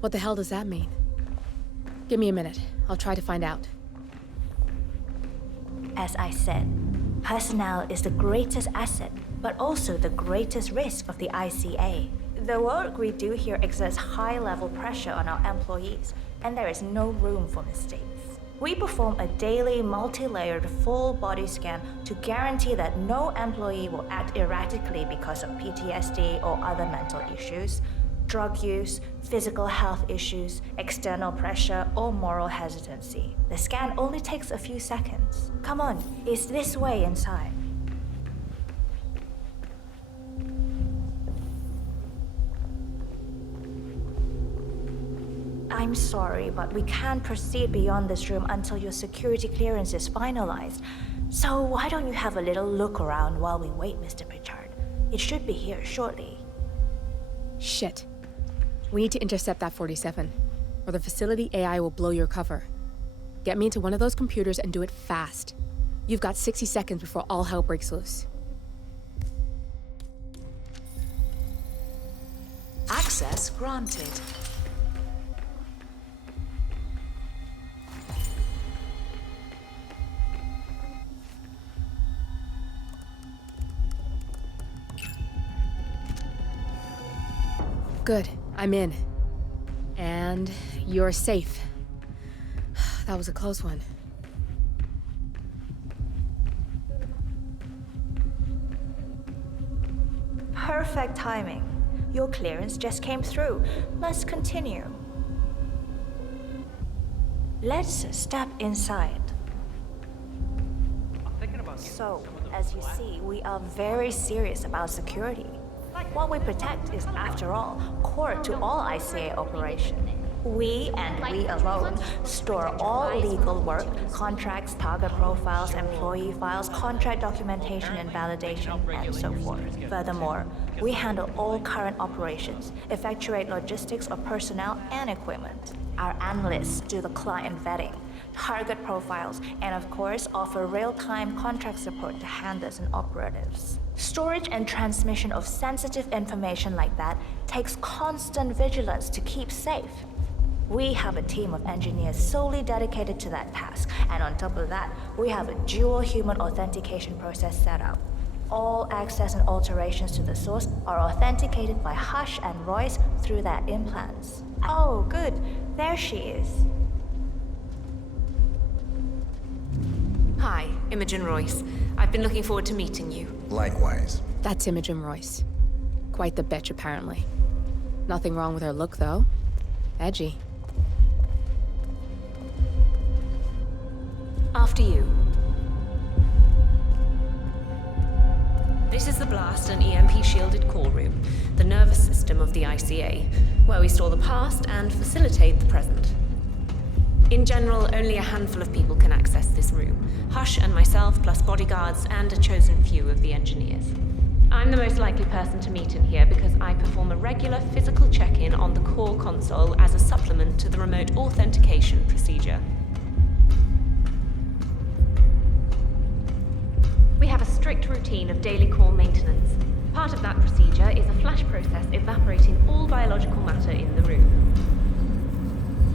What the hell does that mean? Give me a minute. I'll try to find out. As I said, personnel is the greatest asset, but also the greatest risk of the ICA. The work we do here exerts high-level pressure on our employees, and there is no room for mistakes. We perform a daily, multi-layered, full-body scan to guarantee that no employee will act erratically because of PTSD or other mental issues, drug use, physical health issues, external pressure, or moral hesitancy. The scan only takes a few seconds. Come on, it's this way inside. I'm sorry, but we can't proceed beyond this room until your security clearance is finalized. So why don't you have a little look around while we wait, Mr. Pritchard? It should be here shortly. Shit. We need to intercept that 47, or the facility AI will blow your cover. Get me into one of those computers and do it fast. You've got 60 seconds before all hell breaks loose. Access granted. Good, I'm in. And you're safe. That was a close one. Perfect timing. Your clearance just came through. Let's continue. Let's step inside. So, as you see, we are very serious about security. What we protect is, after all, core to all ICA operation. We, and we alone, store all legal work, contracts, target profiles, employee files, contract documentation and validation, and so forth. Furthermore, we handle all current operations, effectuate logistics of personnel and equipment. Our analysts do the client vetting, target profiles, and of course, offer real-time contract support to handlers and operatives. Storage and transmission of sensitive information like that takes constant vigilance to keep safe. We have a team of engineers solely dedicated to that task, and on top of that, we have a dual human authentication process set up. All access and alterations to the source are authenticated by Hush and Royce through their implants. Oh, good. There she is. Hi, Imogen Royce. I've been looking forward to meeting you. Likewise. That's Imogen Royce. Quite the bitch, apparently. Nothing wrong with her look, though. Edgy. After you. This is the blast and EMP-shielded core room, the nervous system of the ICA, where we store the past and facilitate the present. In general, only a handful of people can access this room. Hush and myself, plus bodyguards and a chosen few of the engineers. I'm the most likely person to meet in here because I perform a regular physical check-in on the core console as a supplement to the remote authentication procedure. We have a strict routine of daily core maintenance. Part of that procedure is a flash process evaporating all biological matter in the room.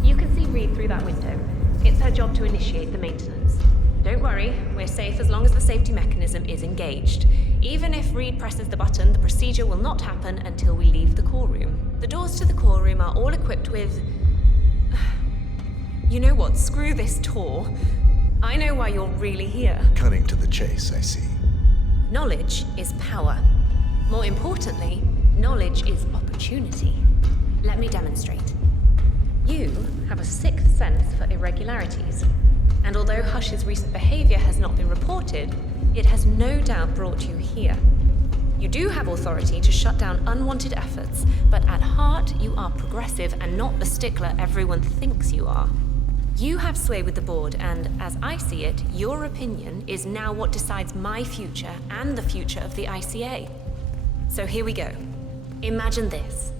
You can see Reed through that window. It's her job to initiate the maintenance. Don't worry, we're safe as long as the safety mechanism is engaged. Even if Reed presses the button, the procedure will not happen until we leave the core room. The doors to the core room are all equipped with... You know what? Screw this tour. I know why you're really here. Cutting to the chase, I see. Knowledge is power. More importantly, knowledge is opportunity. Let me demonstrate. You have a sixth sense for irregularities. And although Hush's recent behavior has not been reported, it has no doubt brought you here. You do have authority to shut down unwanted efforts, but at heart, you are progressive and not the stickler everyone thinks you are. You have sway with the board, and as I see it, your opinion is now what decides my future and the future of the ICA. So here we go. Imagine this.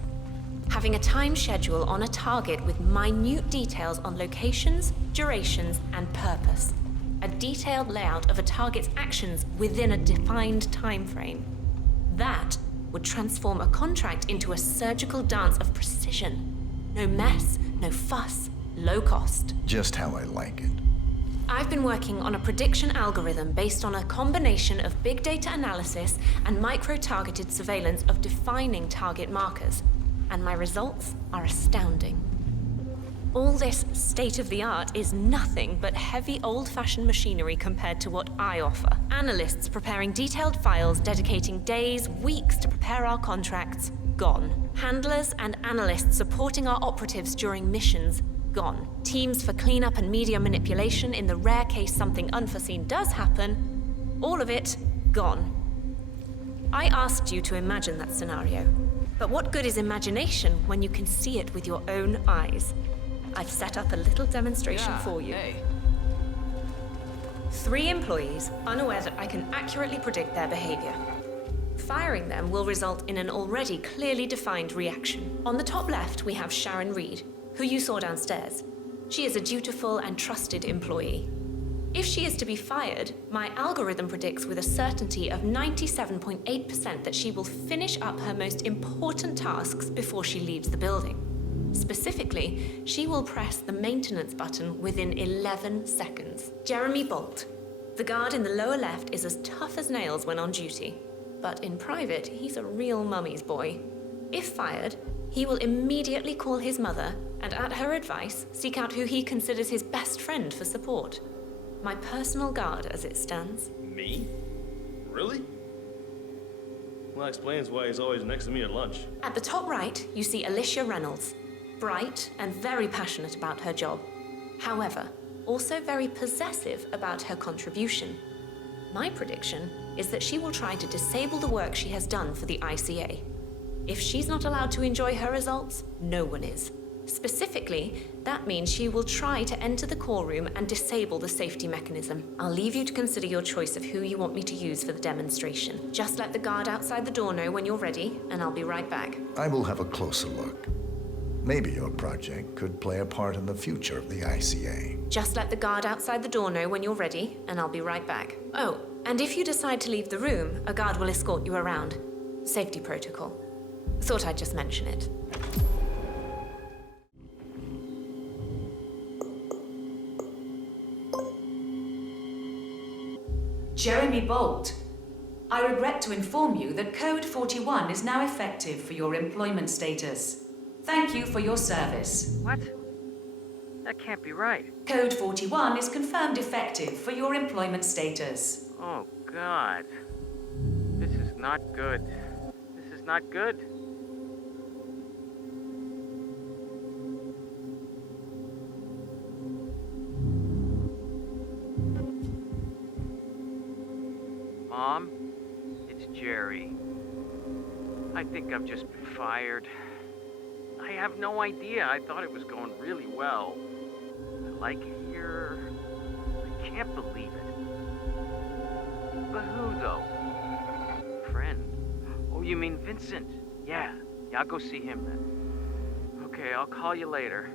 Having a time schedule on a target with minute details on locations, durations, and purpose. A detailed layout of a target's actions within a defined time frame. That would transform a contract into a surgical dance of precision. No mess, no fuss, low cost. Just how I like it. I've been working on a prediction algorithm based on a combination of big data analysis and micro-targeted surveillance of defining target markers. And my results are astounding. All this state-of-the-art is nothing but heavy old-fashioned machinery compared to what I offer. Analysts preparing detailed files dedicating days, weeks to prepare our contracts, gone. Handlers and analysts supporting our operatives during missions, gone. Teams for cleanup and media manipulation in the rare case something unforeseen does happen, all of it, gone. I asked you to imagine that scenario. But what good is imagination when you can see it with your own eyes? I've set up a little demonstration for you. Hey. 3 employees, unaware that I can accurately predict their behavior. Firing them will result in an already clearly defined reaction. On the top left, we have Sharon Reed, who you saw downstairs. She is a dutiful and trusted employee. If she is to be fired, my algorithm predicts with a certainty of 97.8% that she will finish up her most important tasks before she leaves the building. Specifically, she will press the maintenance button within 11 seconds. Jeremy Bolt, the guard in the lower left, is as tough as nails when on duty. But in private, he's a real mummy's boy. If fired, he will immediately call his mother and, at her advice, seek out who he considers his best friend for support. My personal guard, as it stands. Me? Really? Well, that explains why he's always next to me at lunch. At the top right, you see Alicia Reynolds. Bright and very passionate about her job. However, also very possessive about her contribution. My prediction is that she will try to disable the work she has done for the ICA. If she's not allowed to enjoy her results, no one is. Specifically, that means she will try to enter the core room and disable the safety mechanism. I'll leave you to consider your choice of who you want me to use for the demonstration. Just let the guard outside the door know when you're ready, and I'll be right back. I will have a closer look. Maybe your project could play a part in the future of the ICA. Just let the guard outside the door know when you're ready, and I'll be right back. Oh, and if you decide to leave the room, a guard will escort you around. Safety protocol. Thought I'd just mention it. Jeremy Bolt, I regret to inform you that Code 41 is now effective for your employment status. Thank you for your service. What? That can't be right. Code 41 is confirmed effective for your employment status. Oh, God. This is not good. This is not good. Mom, it's Jerry. I think I've just been fired. I have no idea. I thought it was going really well. I like it here. I can't believe it. But who, though? Friend. Oh, you mean Vincent? Yeah, I'll go see him then. Okay, I'll call you later.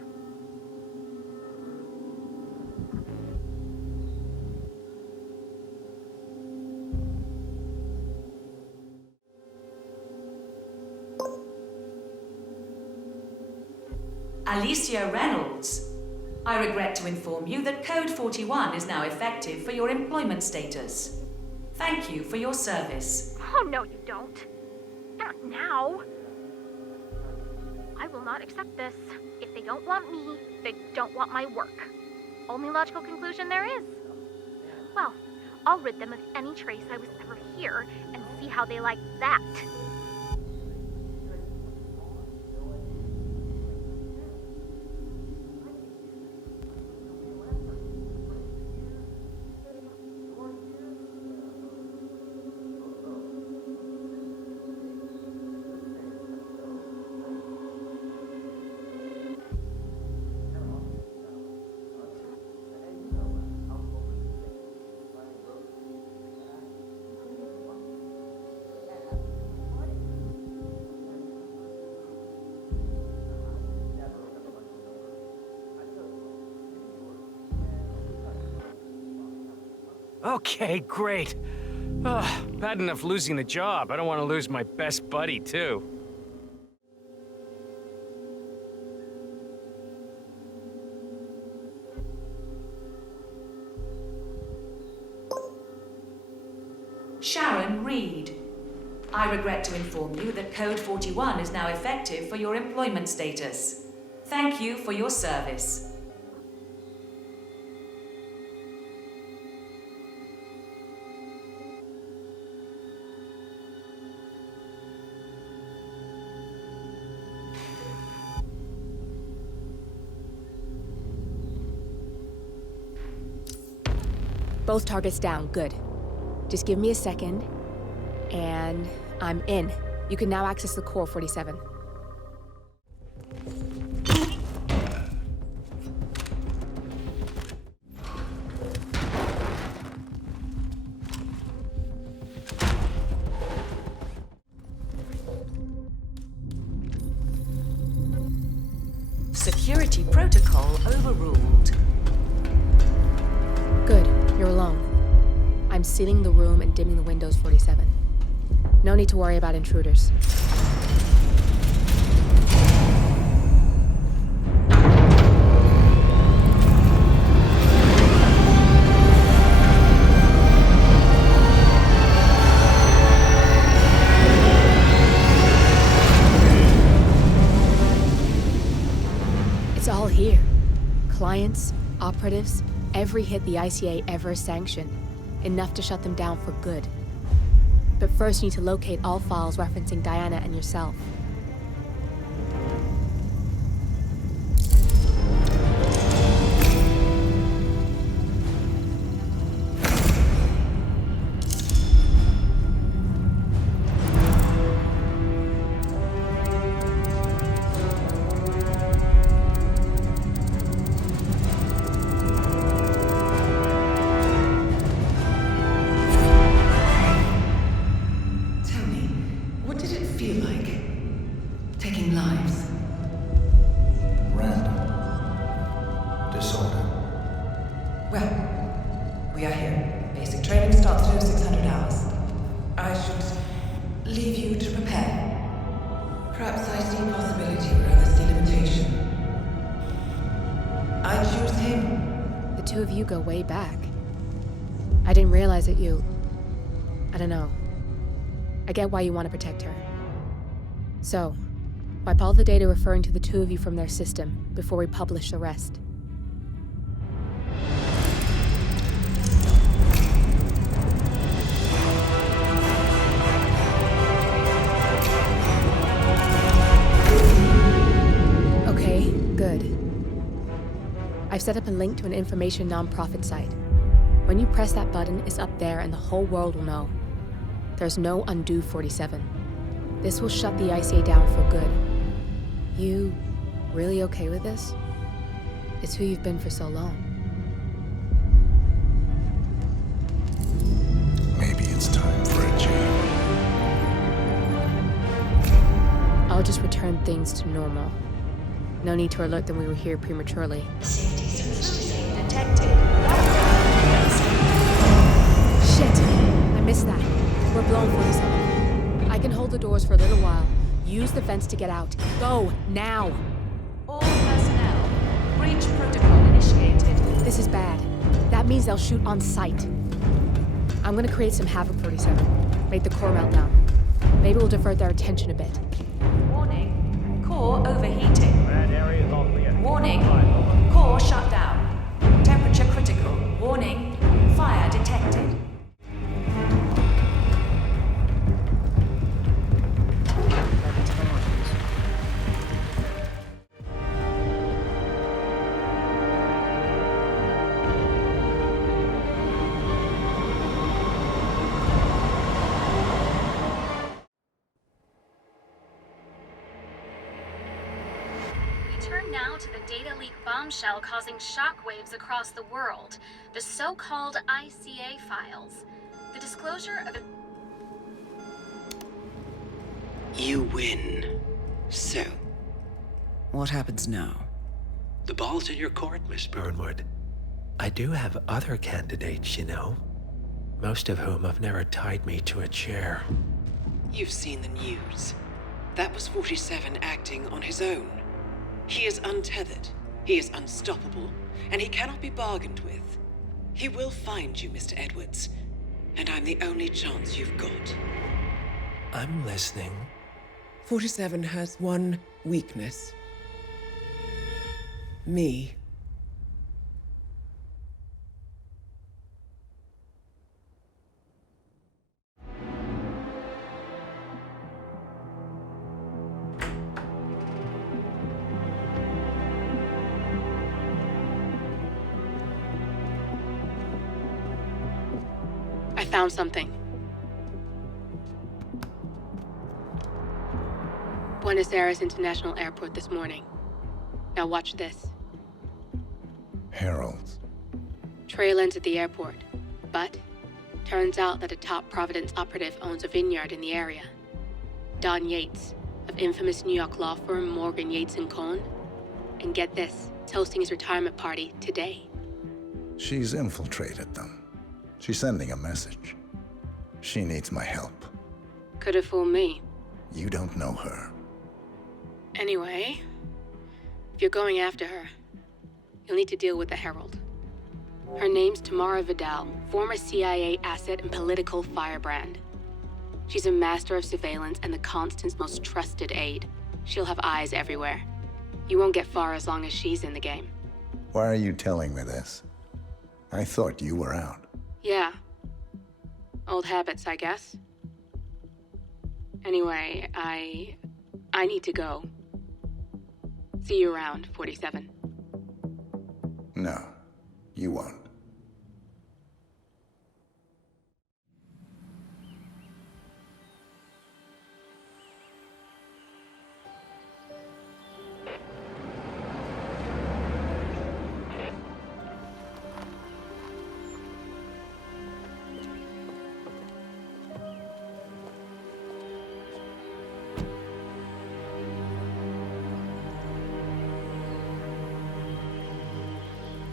Alicia Reynolds, I regret to inform you that Code 41 is now effective for your employment status. Thank you for your service. Oh, no, you don't. Not now. I will not accept this. If they don't want me, they don't want my work. Only logical conclusion there is. Well, I'll rid them of any trace I was ever here and see how they like that. Okay, great. Bad enough losing the job. I don't want to lose my best buddy, too. Sharon Reed, I regret to inform you that Code 41 is now effective for your employment status. Thank you for your service. Both targets down, good. Just give me a second, and I'm in. You can now access the core 47. Security protocol overruled. Good, you're alone. I'm sealing the room and dimming the windows 47. No need to worry about intruders. It's all here. Clients, operatives, every hit the ICA ever sanctioned. Enough to shut them down for good. But first you need to locate all files referencing Diana and yourself. What did it feel like? you go way back. I didn't realize that you... I don't know. I get why you want to protect her. So, wipe all the data referring to the two of you from their system before we publish the rest. Okay, good. I've set up a link to an information nonprofit site. When you press that button, it's up there and the whole world will know. There's no undo 47. This will shut the ICA down for good. You really okay with this? It's who you've been for so long. Maybe it's time for a change. I'll just return things to normal. No need to alert them we were here prematurely. Detected. Shit! I missed that. We're blown 47. I can hold the doors for a little while. Use the vents to get out. Go, now! All personnel. Breach protocol initiated. This is bad. That means they'll shoot on sight. I'm gonna create some havoc, 47. Make the core melt down. Maybe we'll divert their attention a bit. Warning. Core overheating. Red area is all clear. Warning. Core shut down. Temperature critical. Warning. Fire detected. Turn now to the data leak bombshell causing shockwaves across the world, the so-called ICA files. The disclosure of... You win. So, What happens now? the ball's in your court, Miss Burnwood, I do have other candidates, you know. Most of whom have never tied me to a chair. You've seen the news. That was 47 acting on his own. He is untethered, he is unstoppable, and he cannot be bargained with. He will find you, Mr. Edwards, and I'm the only chance you've got. I'm listening. 47 has one weakness. Me. I found something. Buenos Aires International Airport this morning. Now watch this. Heralds. Trail ends at the airport, but turns out that a top Providence operative owns a vineyard in the area. Don Yates, of infamous New York law firm Morgan, Yates & Cohn. And get this, it's hosting his retirement party today. She's infiltrated them. She's sending a message. She needs my help. Could have fooled me. You don't know her. Anyway, if you're going after her, you'll need to deal with the Herald. Her name's Tamara Vidal, former CIA asset and political firebrand. She's a master of surveillance and the Constant's most trusted aide. She'll have eyes everywhere. You won't get far as long as she's in the game. Why are you telling me this? I thought you were out. Yeah. Old habits, I guess. Anyway, I need to go. See you around, 47. No, you won't.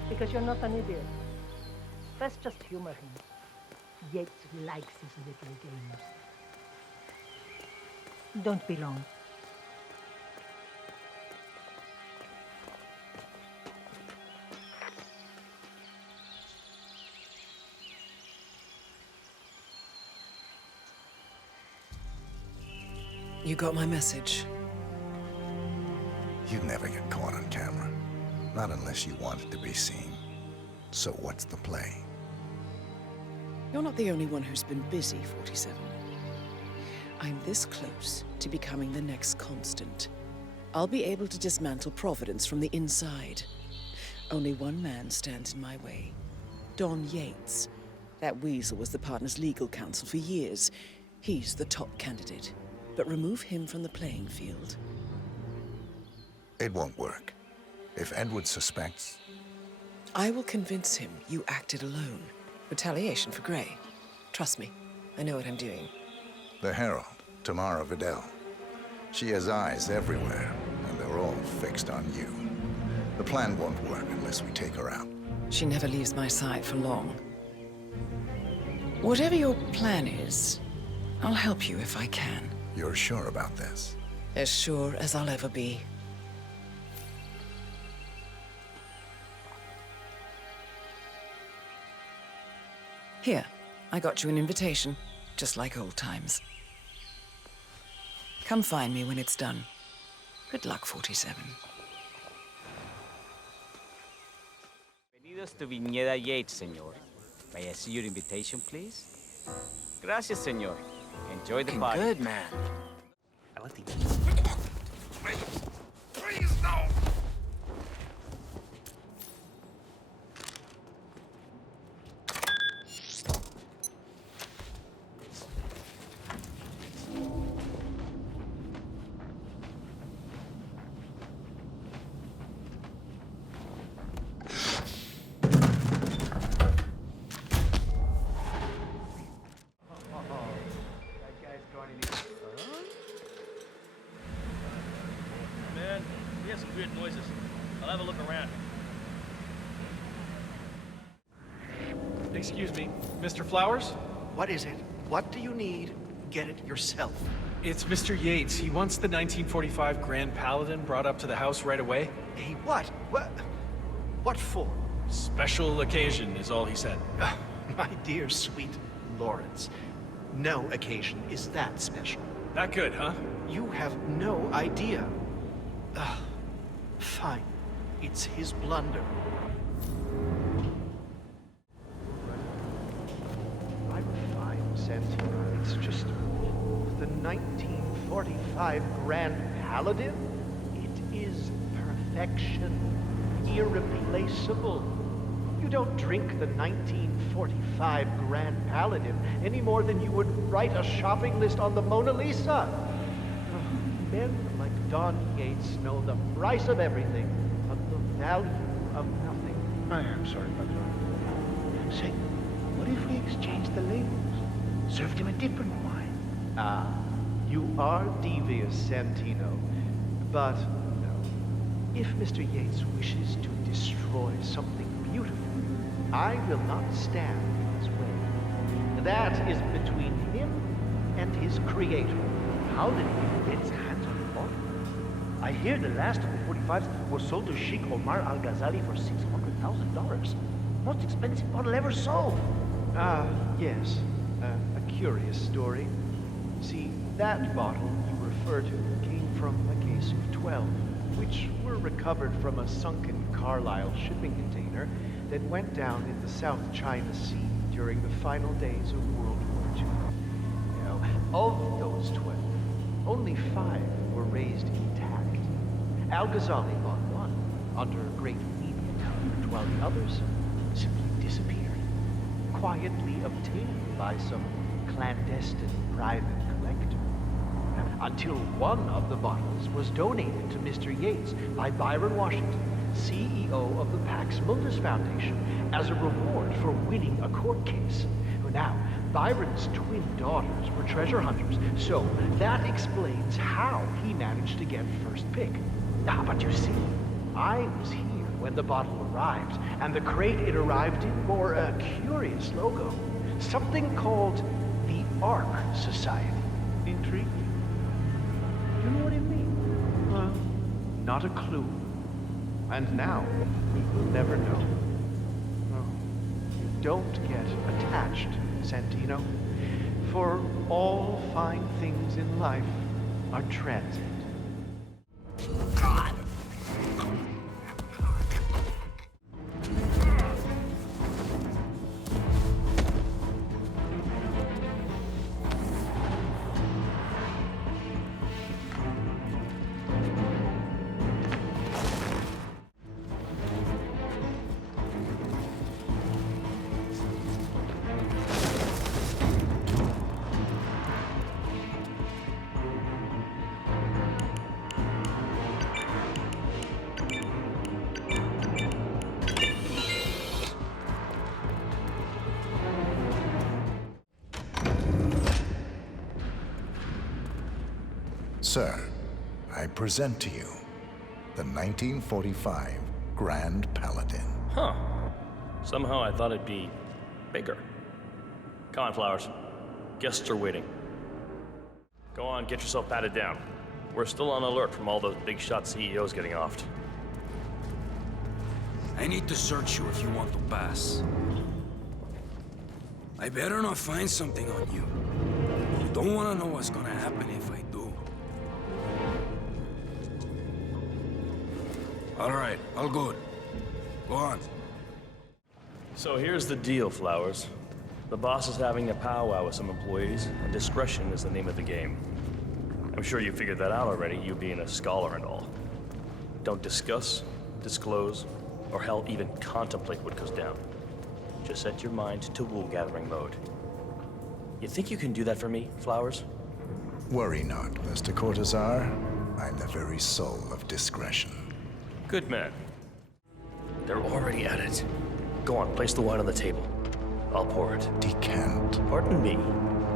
Because you're not an idiot. Let's just humor him. Yates likes his little games. Don't be long. You got my message. You'd never get caught on camera. Not unless you wanted to be seen. So what's the play? You're not the only one who's been busy, 47. I'm this close to becoming the next constant. I'll be able to dismantle Providence from the inside. Only one man stands in my way. Don Yates. That weasel was the partner's legal counsel for years. He's the top candidate. But remove him from the playing field. It won't work. If Edward suspects... I will convince him you acted alone. Retaliation for Grey. Trust me, I know what I'm doing. The Herald, Tamara Vidal. She has eyes everywhere, and they're all fixed on you. The plan won't work unless we take her out. She never leaves my side for long. Whatever your plan is, I'll help you if I can. You're sure about this? As sure as I'll ever be. Here, I got you an invitation, just like old times. Come find me when it's done. Good luck, 47. Bienvenidos to Viñeda Yates, señor. May I see your invitation, please? Gracias, señor. Enjoy the party. Good, man. I like the... Please, no! Man, we have some weird noises. I'll have a look around. Excuse me, Mr. Flowers? What is it? What do you need? Get it yourself. It's Mr. Yates. He wants the 1945 Grand Paladin brought up to the house right away. Hey, what? What for? Special occasion is all he said. My dear, sweet Lawrence. No occasion is that special. That good, huh? You have no idea. Fine. It's his blunder. I'm fine, Santino. It's just the 1945 Grand Paladin. It is perfection. Irreplaceable. You don't drink the 1945 Grand Paladin any more than you would write a shopping list on the Mona Lisa. Men like Don Yates know the price of everything, but the value of nothing. I am sorry, Padre. Say, what if we exchange the labels? Served him a different wine. Ah, you are devious, Santino. But no. If Mr. Yates wishes to destroy something beautiful, I will not stand in his way. That is between him and his creator. How did he get his hands on the bottle? I hear the last of the 45s were sold to Sheikh Omar Al-Ghazali for $600,000. Most expensive bottle ever sold. Ah, yes. A curious story. See, that bottle you refer to came from a case of 12, which were recovered from a sunken Carlisle shipping container that went down in the South China Sea during the final days of World War II. You know, of those 12, only 5 were raised intact. Al-Ghazali bought one under great media coverage, while the others simply disappeared, quietly obtained by some clandestine private collector. Until one of the bottles was donated to Mr. Yates by Byron Washington, CEO of the Pax Mundus Foundation, as a reward for winning a court case. Now, Byron's twin daughters were treasure hunters, so that explains how he managed to get first pick. But you see, I was here when the bottle arrived, and the crate it arrived in bore a curious logo. Something called the Ark Society. Intrigued? Do you know what it means? Well, not a clue. And now, we will never know. No, you don't get attached, Santino. For all fine things in life our transit. Sir, I present to you the 1945 Grand Paladin. Huh. Somehow I thought it'd be bigger. Come on, Flowers. Guests are waiting. Go on, get yourself patted down. We're still on alert from all those big shot CEOs getting offed. I need to search you if you want to pass. I better not find something on you. You don't want to know what's gonna happen if I do. All right, all good. Go on. So here's the deal, Flowers. The boss is having a powwow with some employees, and discretion is the name of the game. I'm sure you figured that out already, you being a scholar and all. Don't discuss, disclose, or hell, even contemplate what goes down. Just set your mind to wool-gathering mode. You think you can do that for me, Flowers? Worry not, Mr. Cortazar. I'm the very soul of discretion. Good man. They're already at it. Go on, place the wine on the table. I'll pour it. Decant. Pardon me,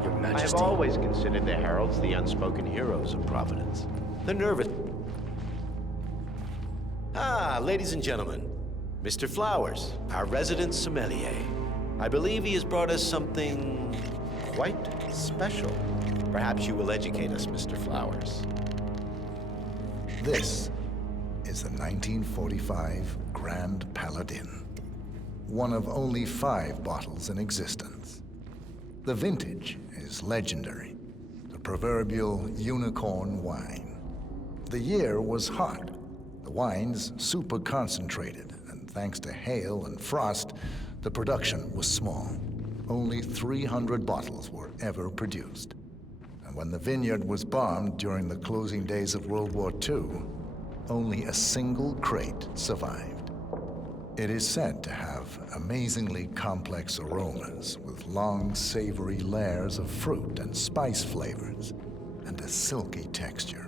Your Majesty. I have always considered the heralds the unspoken heroes of Providence. The nervous... Ah, ladies and gentlemen. Mr. Flowers, our resident sommelier. I believe he has brought us something quite special. Perhaps you will educate us, Mr. Flowers. This is the 1945 Grand Paladin. One of only 5 bottles in existence. The vintage is legendary. The proverbial unicorn wine. The year was hot. The wine's super concentrated, and thanks to hail and frost, the production was small. Only 300 bottles were ever produced. And when the vineyard was bombed during the closing days of World War II, only a single crate survived. It is said to have amazingly complex aromas with long, savory layers of fruit and spice flavors, and a silky texture.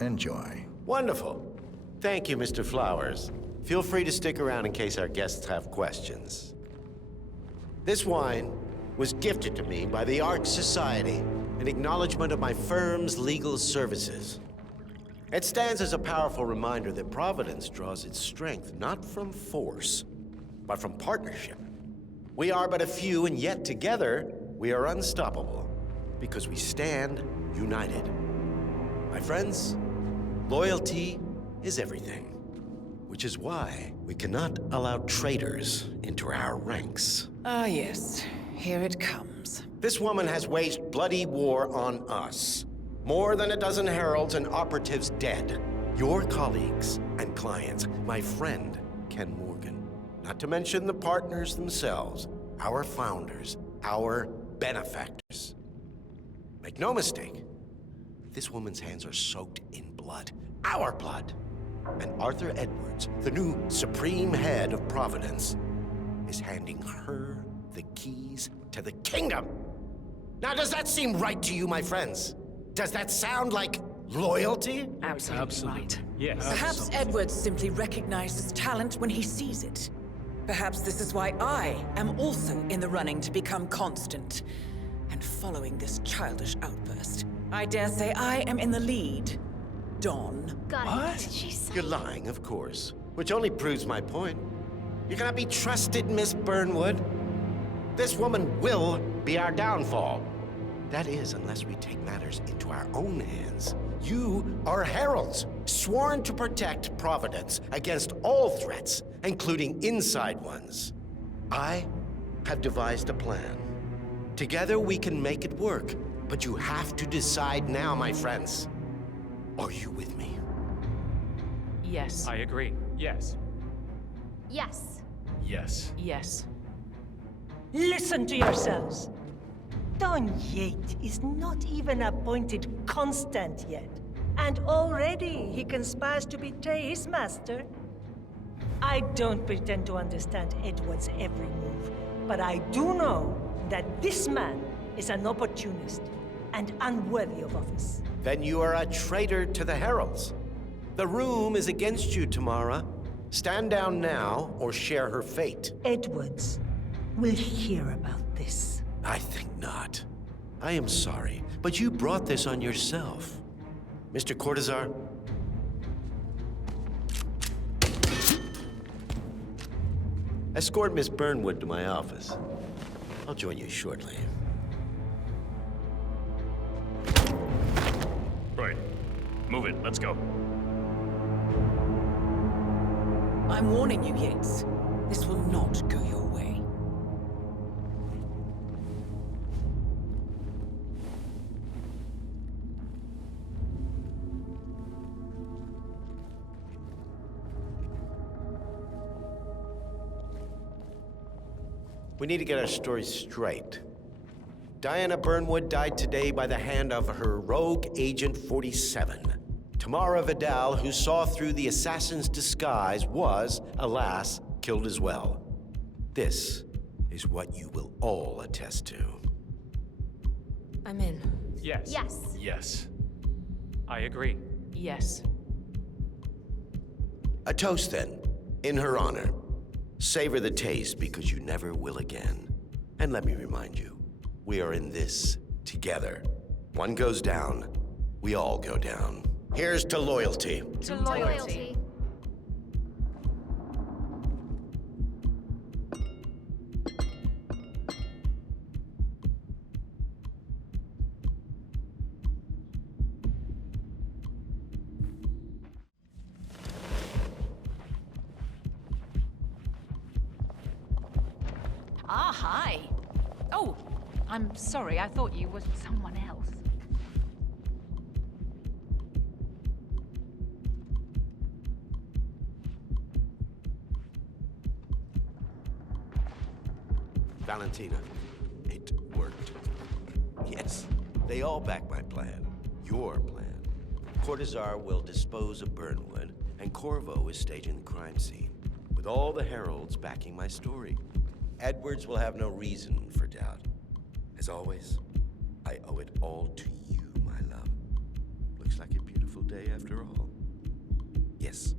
Enjoy. Wonderful. Thank you, Mr. Flowers. Feel free to stick around in case our guests have questions. This wine was gifted to me by the Arch Society in acknowledgement of my firm's legal services. It stands as a powerful reminder that Providence draws its strength not from force, but from partnership. We are but a few, and yet together we are unstoppable because we stand united. My friends, loyalty is everything, which is why we cannot allow traitors into our ranks. Ah, yes. Here it comes. This woman has waged bloody war on us. More than a dozen heralds and operatives dead. Your colleagues and clients, my friend, Ken Morgan. Not to mention the partners themselves, our founders, our benefactors. Make no mistake, this woman's hands are soaked in blood. Our blood. And Arthur Edwards, the new supreme head of Providence, is handing her the keys to the kingdom. Now, does that seem right to you, my friends? Does that sound like loyalty? Absolutely right. Yes. Perhaps Edwards simply recognizes talent when he sees it. Perhaps this is why I am also in the running to become constant. And following this childish outburst, I dare say I am in the lead. Dawn. What? You're lying, of course. Which only proves my point. You cannot be trusted, Miss Burnwood. This woman will be our downfall. That is, unless we take matters into our own hands. You are heralds, sworn to protect Providence against all threats, including inside ones. I have devised a plan. Together we can make it work, But you have to decide now, my friends. Are you with me? Yes. I agree. Yes. Yes. Yes. Yes. Listen to yourselves. Don Yates is not even appointed constant yet, and already he conspires to betray his master. I don't pretend to understand Edward's every move, but I do know that this man is an opportunist and unworthy of office. Then you are a traitor to the Heralds. The room is against you, Tamara. Stand down now or share her fate. Edwards will hear about this. I think not. I am sorry, but you brought this on yourself. Mr. Cortazar? Escort Miss Burnwood to my office. I'll join you shortly. Right. Move it. Let's go. I'm warning you, Yates. This will not go your way. We need to get our story straight. Diana Burnwood died today by the hand of her rogue Agent 47. Tamara Vidal, who saw through the assassin's disguise, was, alas, killed as well. This is what you will all attest to. I'm in. Yes. Yes. Yes. I agree. Yes. A toast, then, in her honor. Savor the taste, because you never will again. And let me remind you, we are in this together. One goes down, we all go down. Here's to loyalty. To loyalty. Ah, hi. Oh, I'm sorry. I thought you were someone else. Valentina, it worked. Yes, they all back my plan. Your plan. Cortazar will dispose of Burnwood, and Corvo is staging the crime scene, with all the heralds backing my story. Edwards will have no reason for doubt. As always, I owe it all to you, my love. Looks like a beautiful day after all. Yes.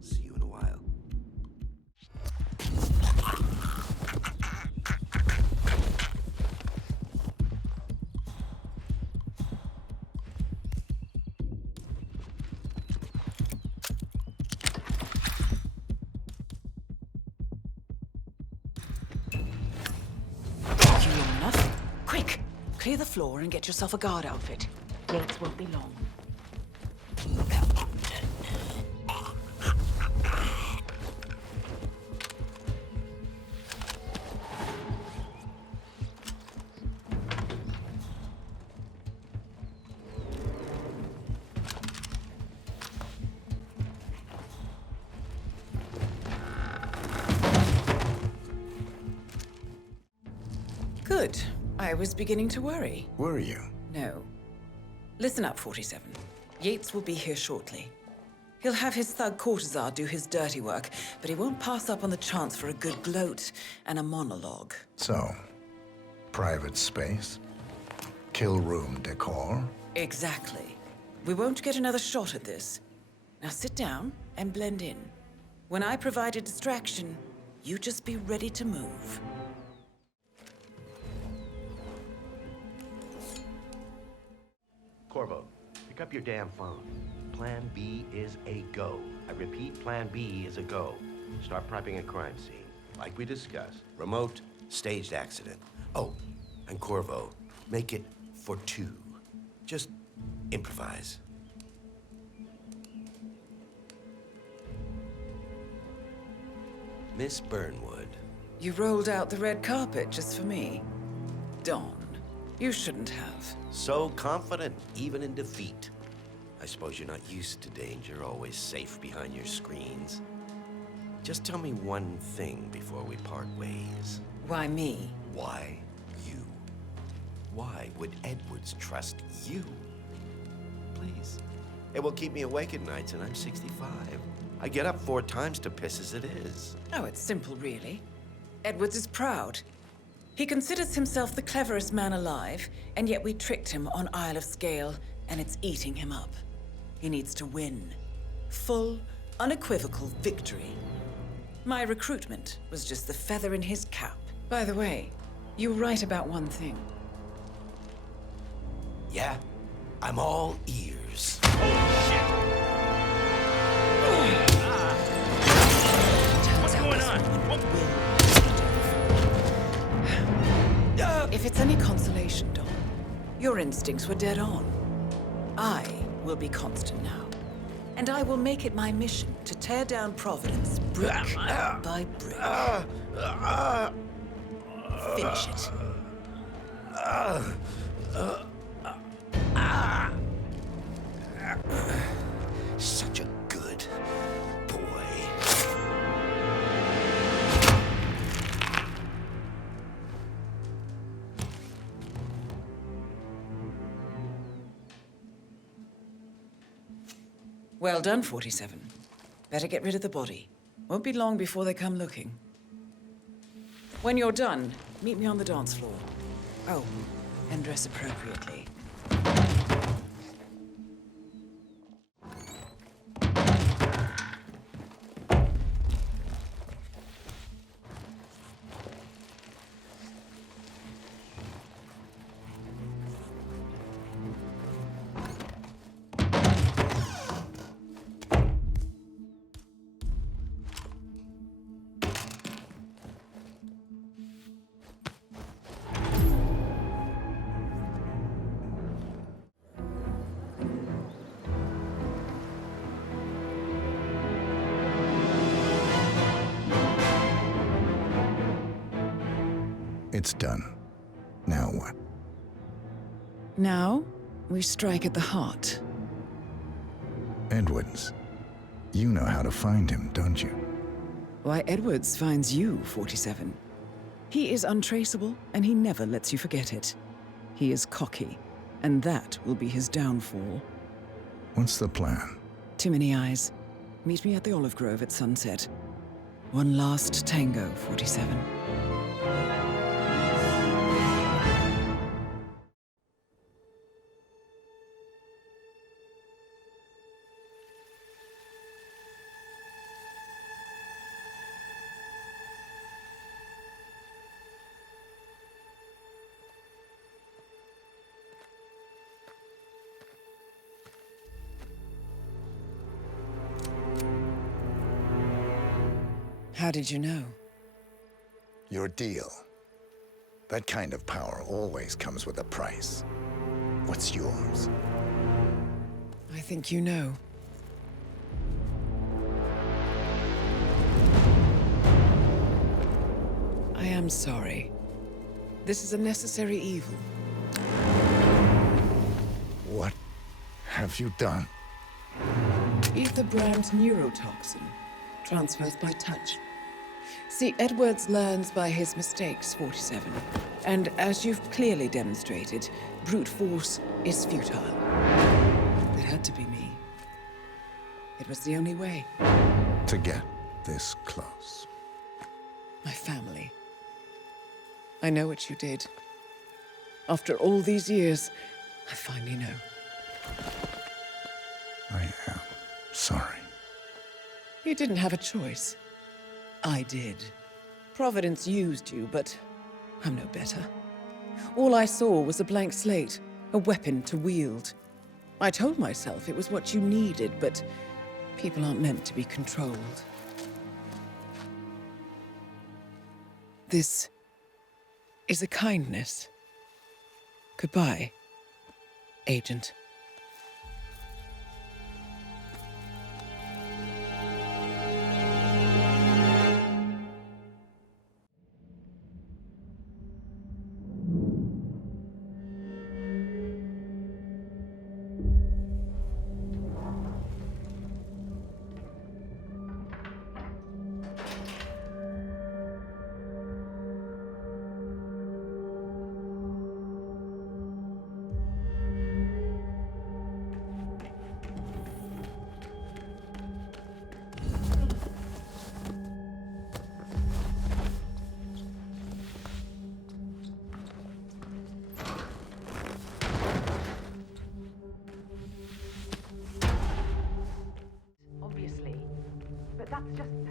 See you in a while. Quick! Clear the floor and get yourself a guard outfit. Yates won't be long. Good. I was beginning to worry. Were you? No. Listen up, 47. Yates will be here shortly. He'll have his thug Cortazar do his dirty work, but he won't pass up on the chance for a good gloat and a monologue. So, private space? Kill room decor? Exactly. We won't get another shot at this. Now sit down and blend in. When I provide a distraction, you just be ready to move. Corvo, pick up your damn phone. Plan B is a go. I repeat, Plan B is a go. Start prepping a crime scene. Like we discussed, remote, staged accident. Oh, and Corvo, make it for two. Just improvise. Miss Burnwood. You rolled out the red carpet just for me. Dawn. You shouldn't have. So confident, even in defeat. I suppose you're not used to danger, always safe behind your screens. Just tell me one thing before we part ways. Why me? Why you? Why would Edwards trust you? Please. It will keep me awake at nights, and I'm 65. I get up 4 times to piss as it is. Oh, it's simple, really. Edwards is proud. He considers himself the cleverest man alive, and yet we tricked him on Isle of Scale, and it's eating him up. He needs to win. Full, unequivocal victory. My recruitment was just the feather in his cap. By the way, you were right about one thing. Yeah? I'm all ears. What's going on? If it's any consolation, Don, your instincts were dead on. I will be constant now, and I will make it my mission to tear down Providence brick by brick. Finish it. Such a good boy. Well done, 47. Better get rid of the body. Won't be long before they come looking. When you're done, meet me on the dance floor. Oh, and dress appropriately. It's done. Now what? Now, we strike at the heart. Edwards. You know how to find him, don't you? Why, Edwards finds you, 47. He is untraceable, and he never lets you forget it. He is cocky, and that will be his downfall. What's the plan? Too many eyes. Meet me at the olive grove at sunset. One last tango, 47. How did you know? Your deal. That kind of power always comes with a price. What's yours? I think you know. I am sorry. This is a necessary evil. What have you done? Ether brand's neurotoxin transfers by touch. See, Edwards learns by his mistakes, 47. And as you've clearly demonstrated, brute force is futile. It had to be me. It was the only way. To get this close. My family. I know what you did. After all these years, I finally know. I am sorry. You didn't have a choice. I did. Providence used you, but I'm no better. All I saw was a blank slate, a weapon to wield. I told myself it was what you needed, but people aren't meant to be controlled. This is a kindness. Goodbye, Agent.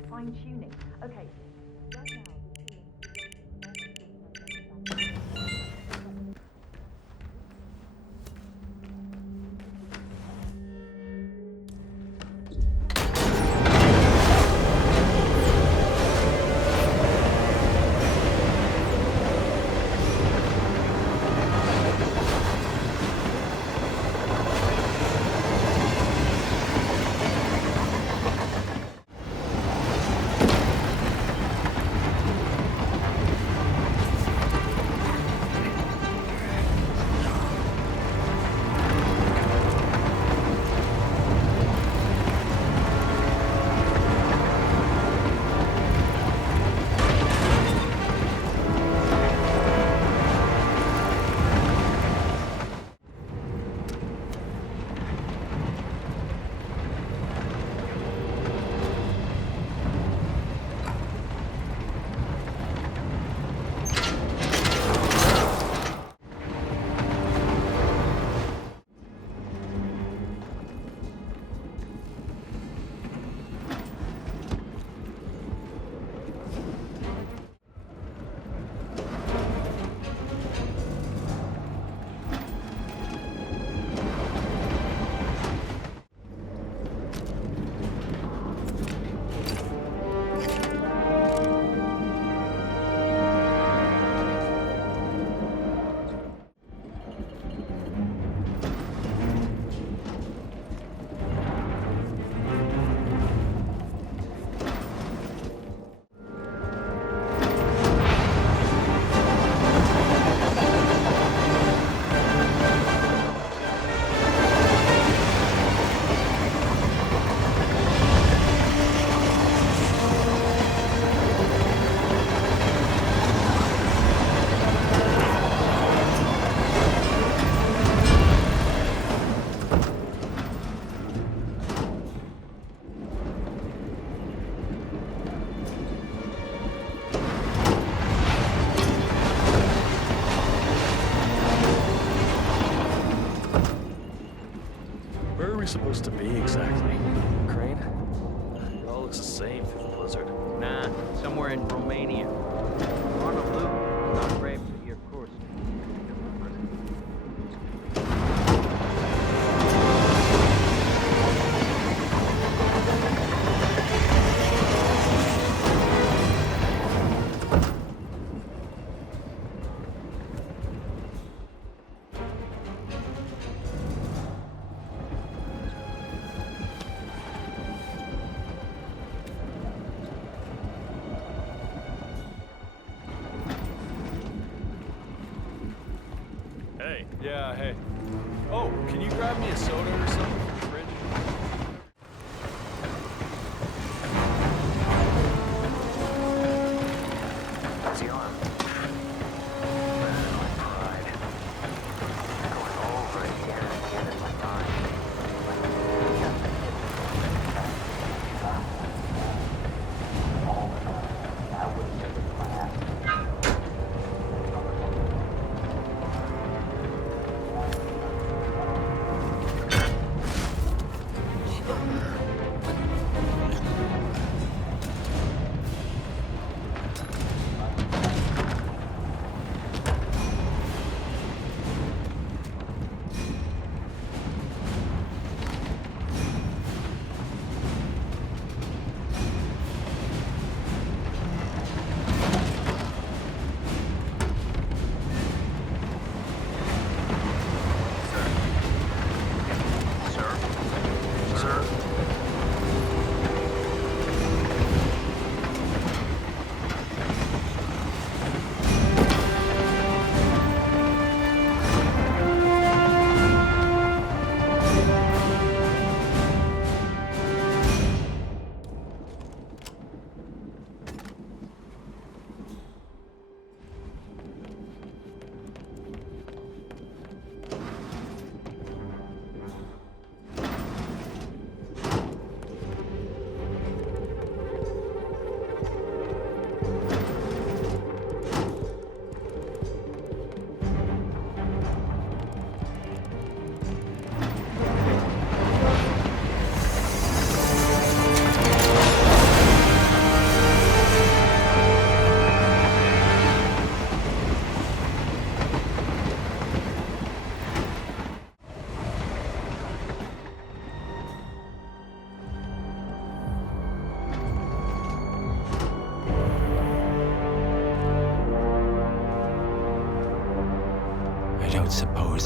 fine-tuning. Okay, right now... Supposed to be exactly? Crane? It all looks the same through the blizzard. Nah, somewhere in Romania. On a loop, not brave to your course. Hey. Yeah, hey. Oh, can you grab me a soda or something from the fridge? How's the arm? My pride. Going over it again and again in my mind. I wouldn't never plan.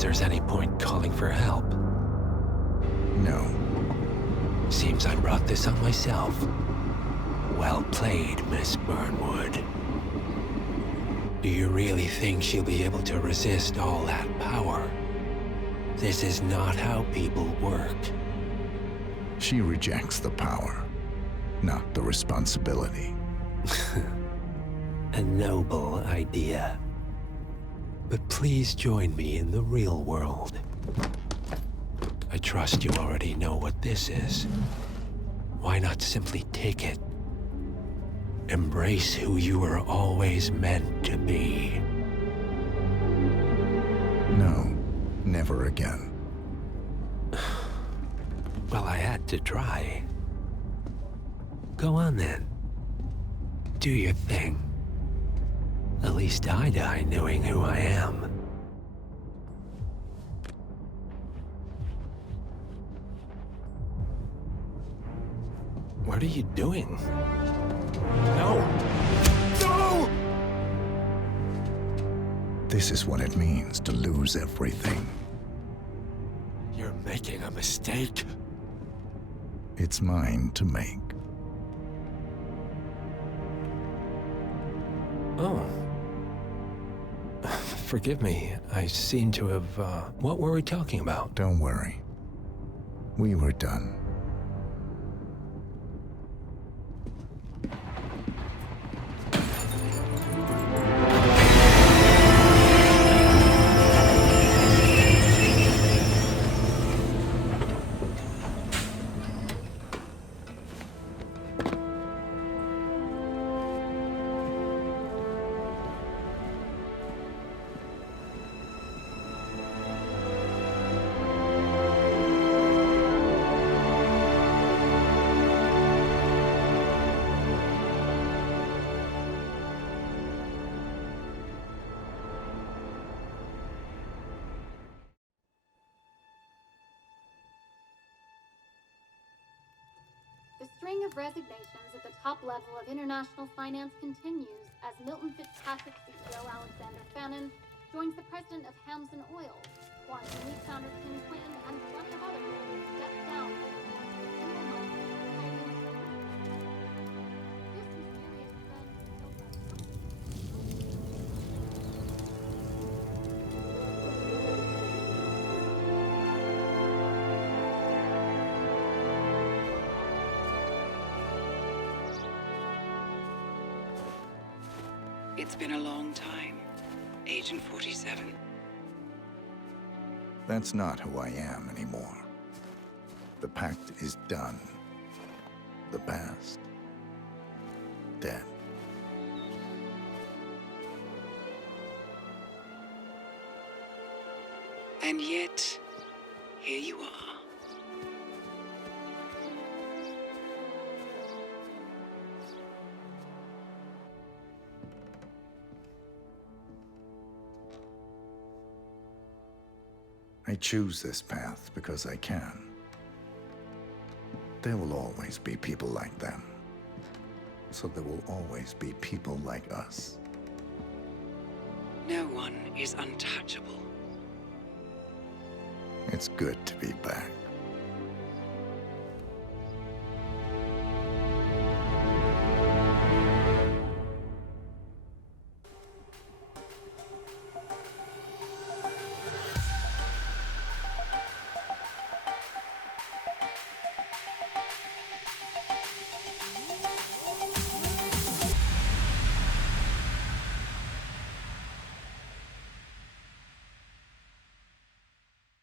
there's any point calling for help. No. Seems I brought this on myself. Well played, Miss Burnwood. Do you really think she'll be able to resist all that power? This is not how people work. She rejects the power, not the responsibility. A noble idea. But please join me in the real world. I trust you already know what this is. Why not simply take it? Embrace who you were always meant to be. No, never again. Well, I had to try. Go on then. Do your thing. At least I die knowing who I am. What are you doing? No! No! This is what it means to lose everything. You're making a mistake. It's mine to make. Oh. Forgive me. I seem to have, what were we talking about? Don't worry. We were done. The string of resignations at the top level of international finance continues as Milton Fitzpatrick CEO Alexander Fannin joins the president of Hamson Oil, Quantum Leap founder Tim Quinn, and plenty of other people step down from the board of the single month This mysterious trend It's been a long time, Agent 47. That's not who I am anymore. The pact is done. The past, dead. And yet, here you are. I choose this path because I can. There will always be people like them. So there will always be people like us. No one is untouchable. It's good to be back.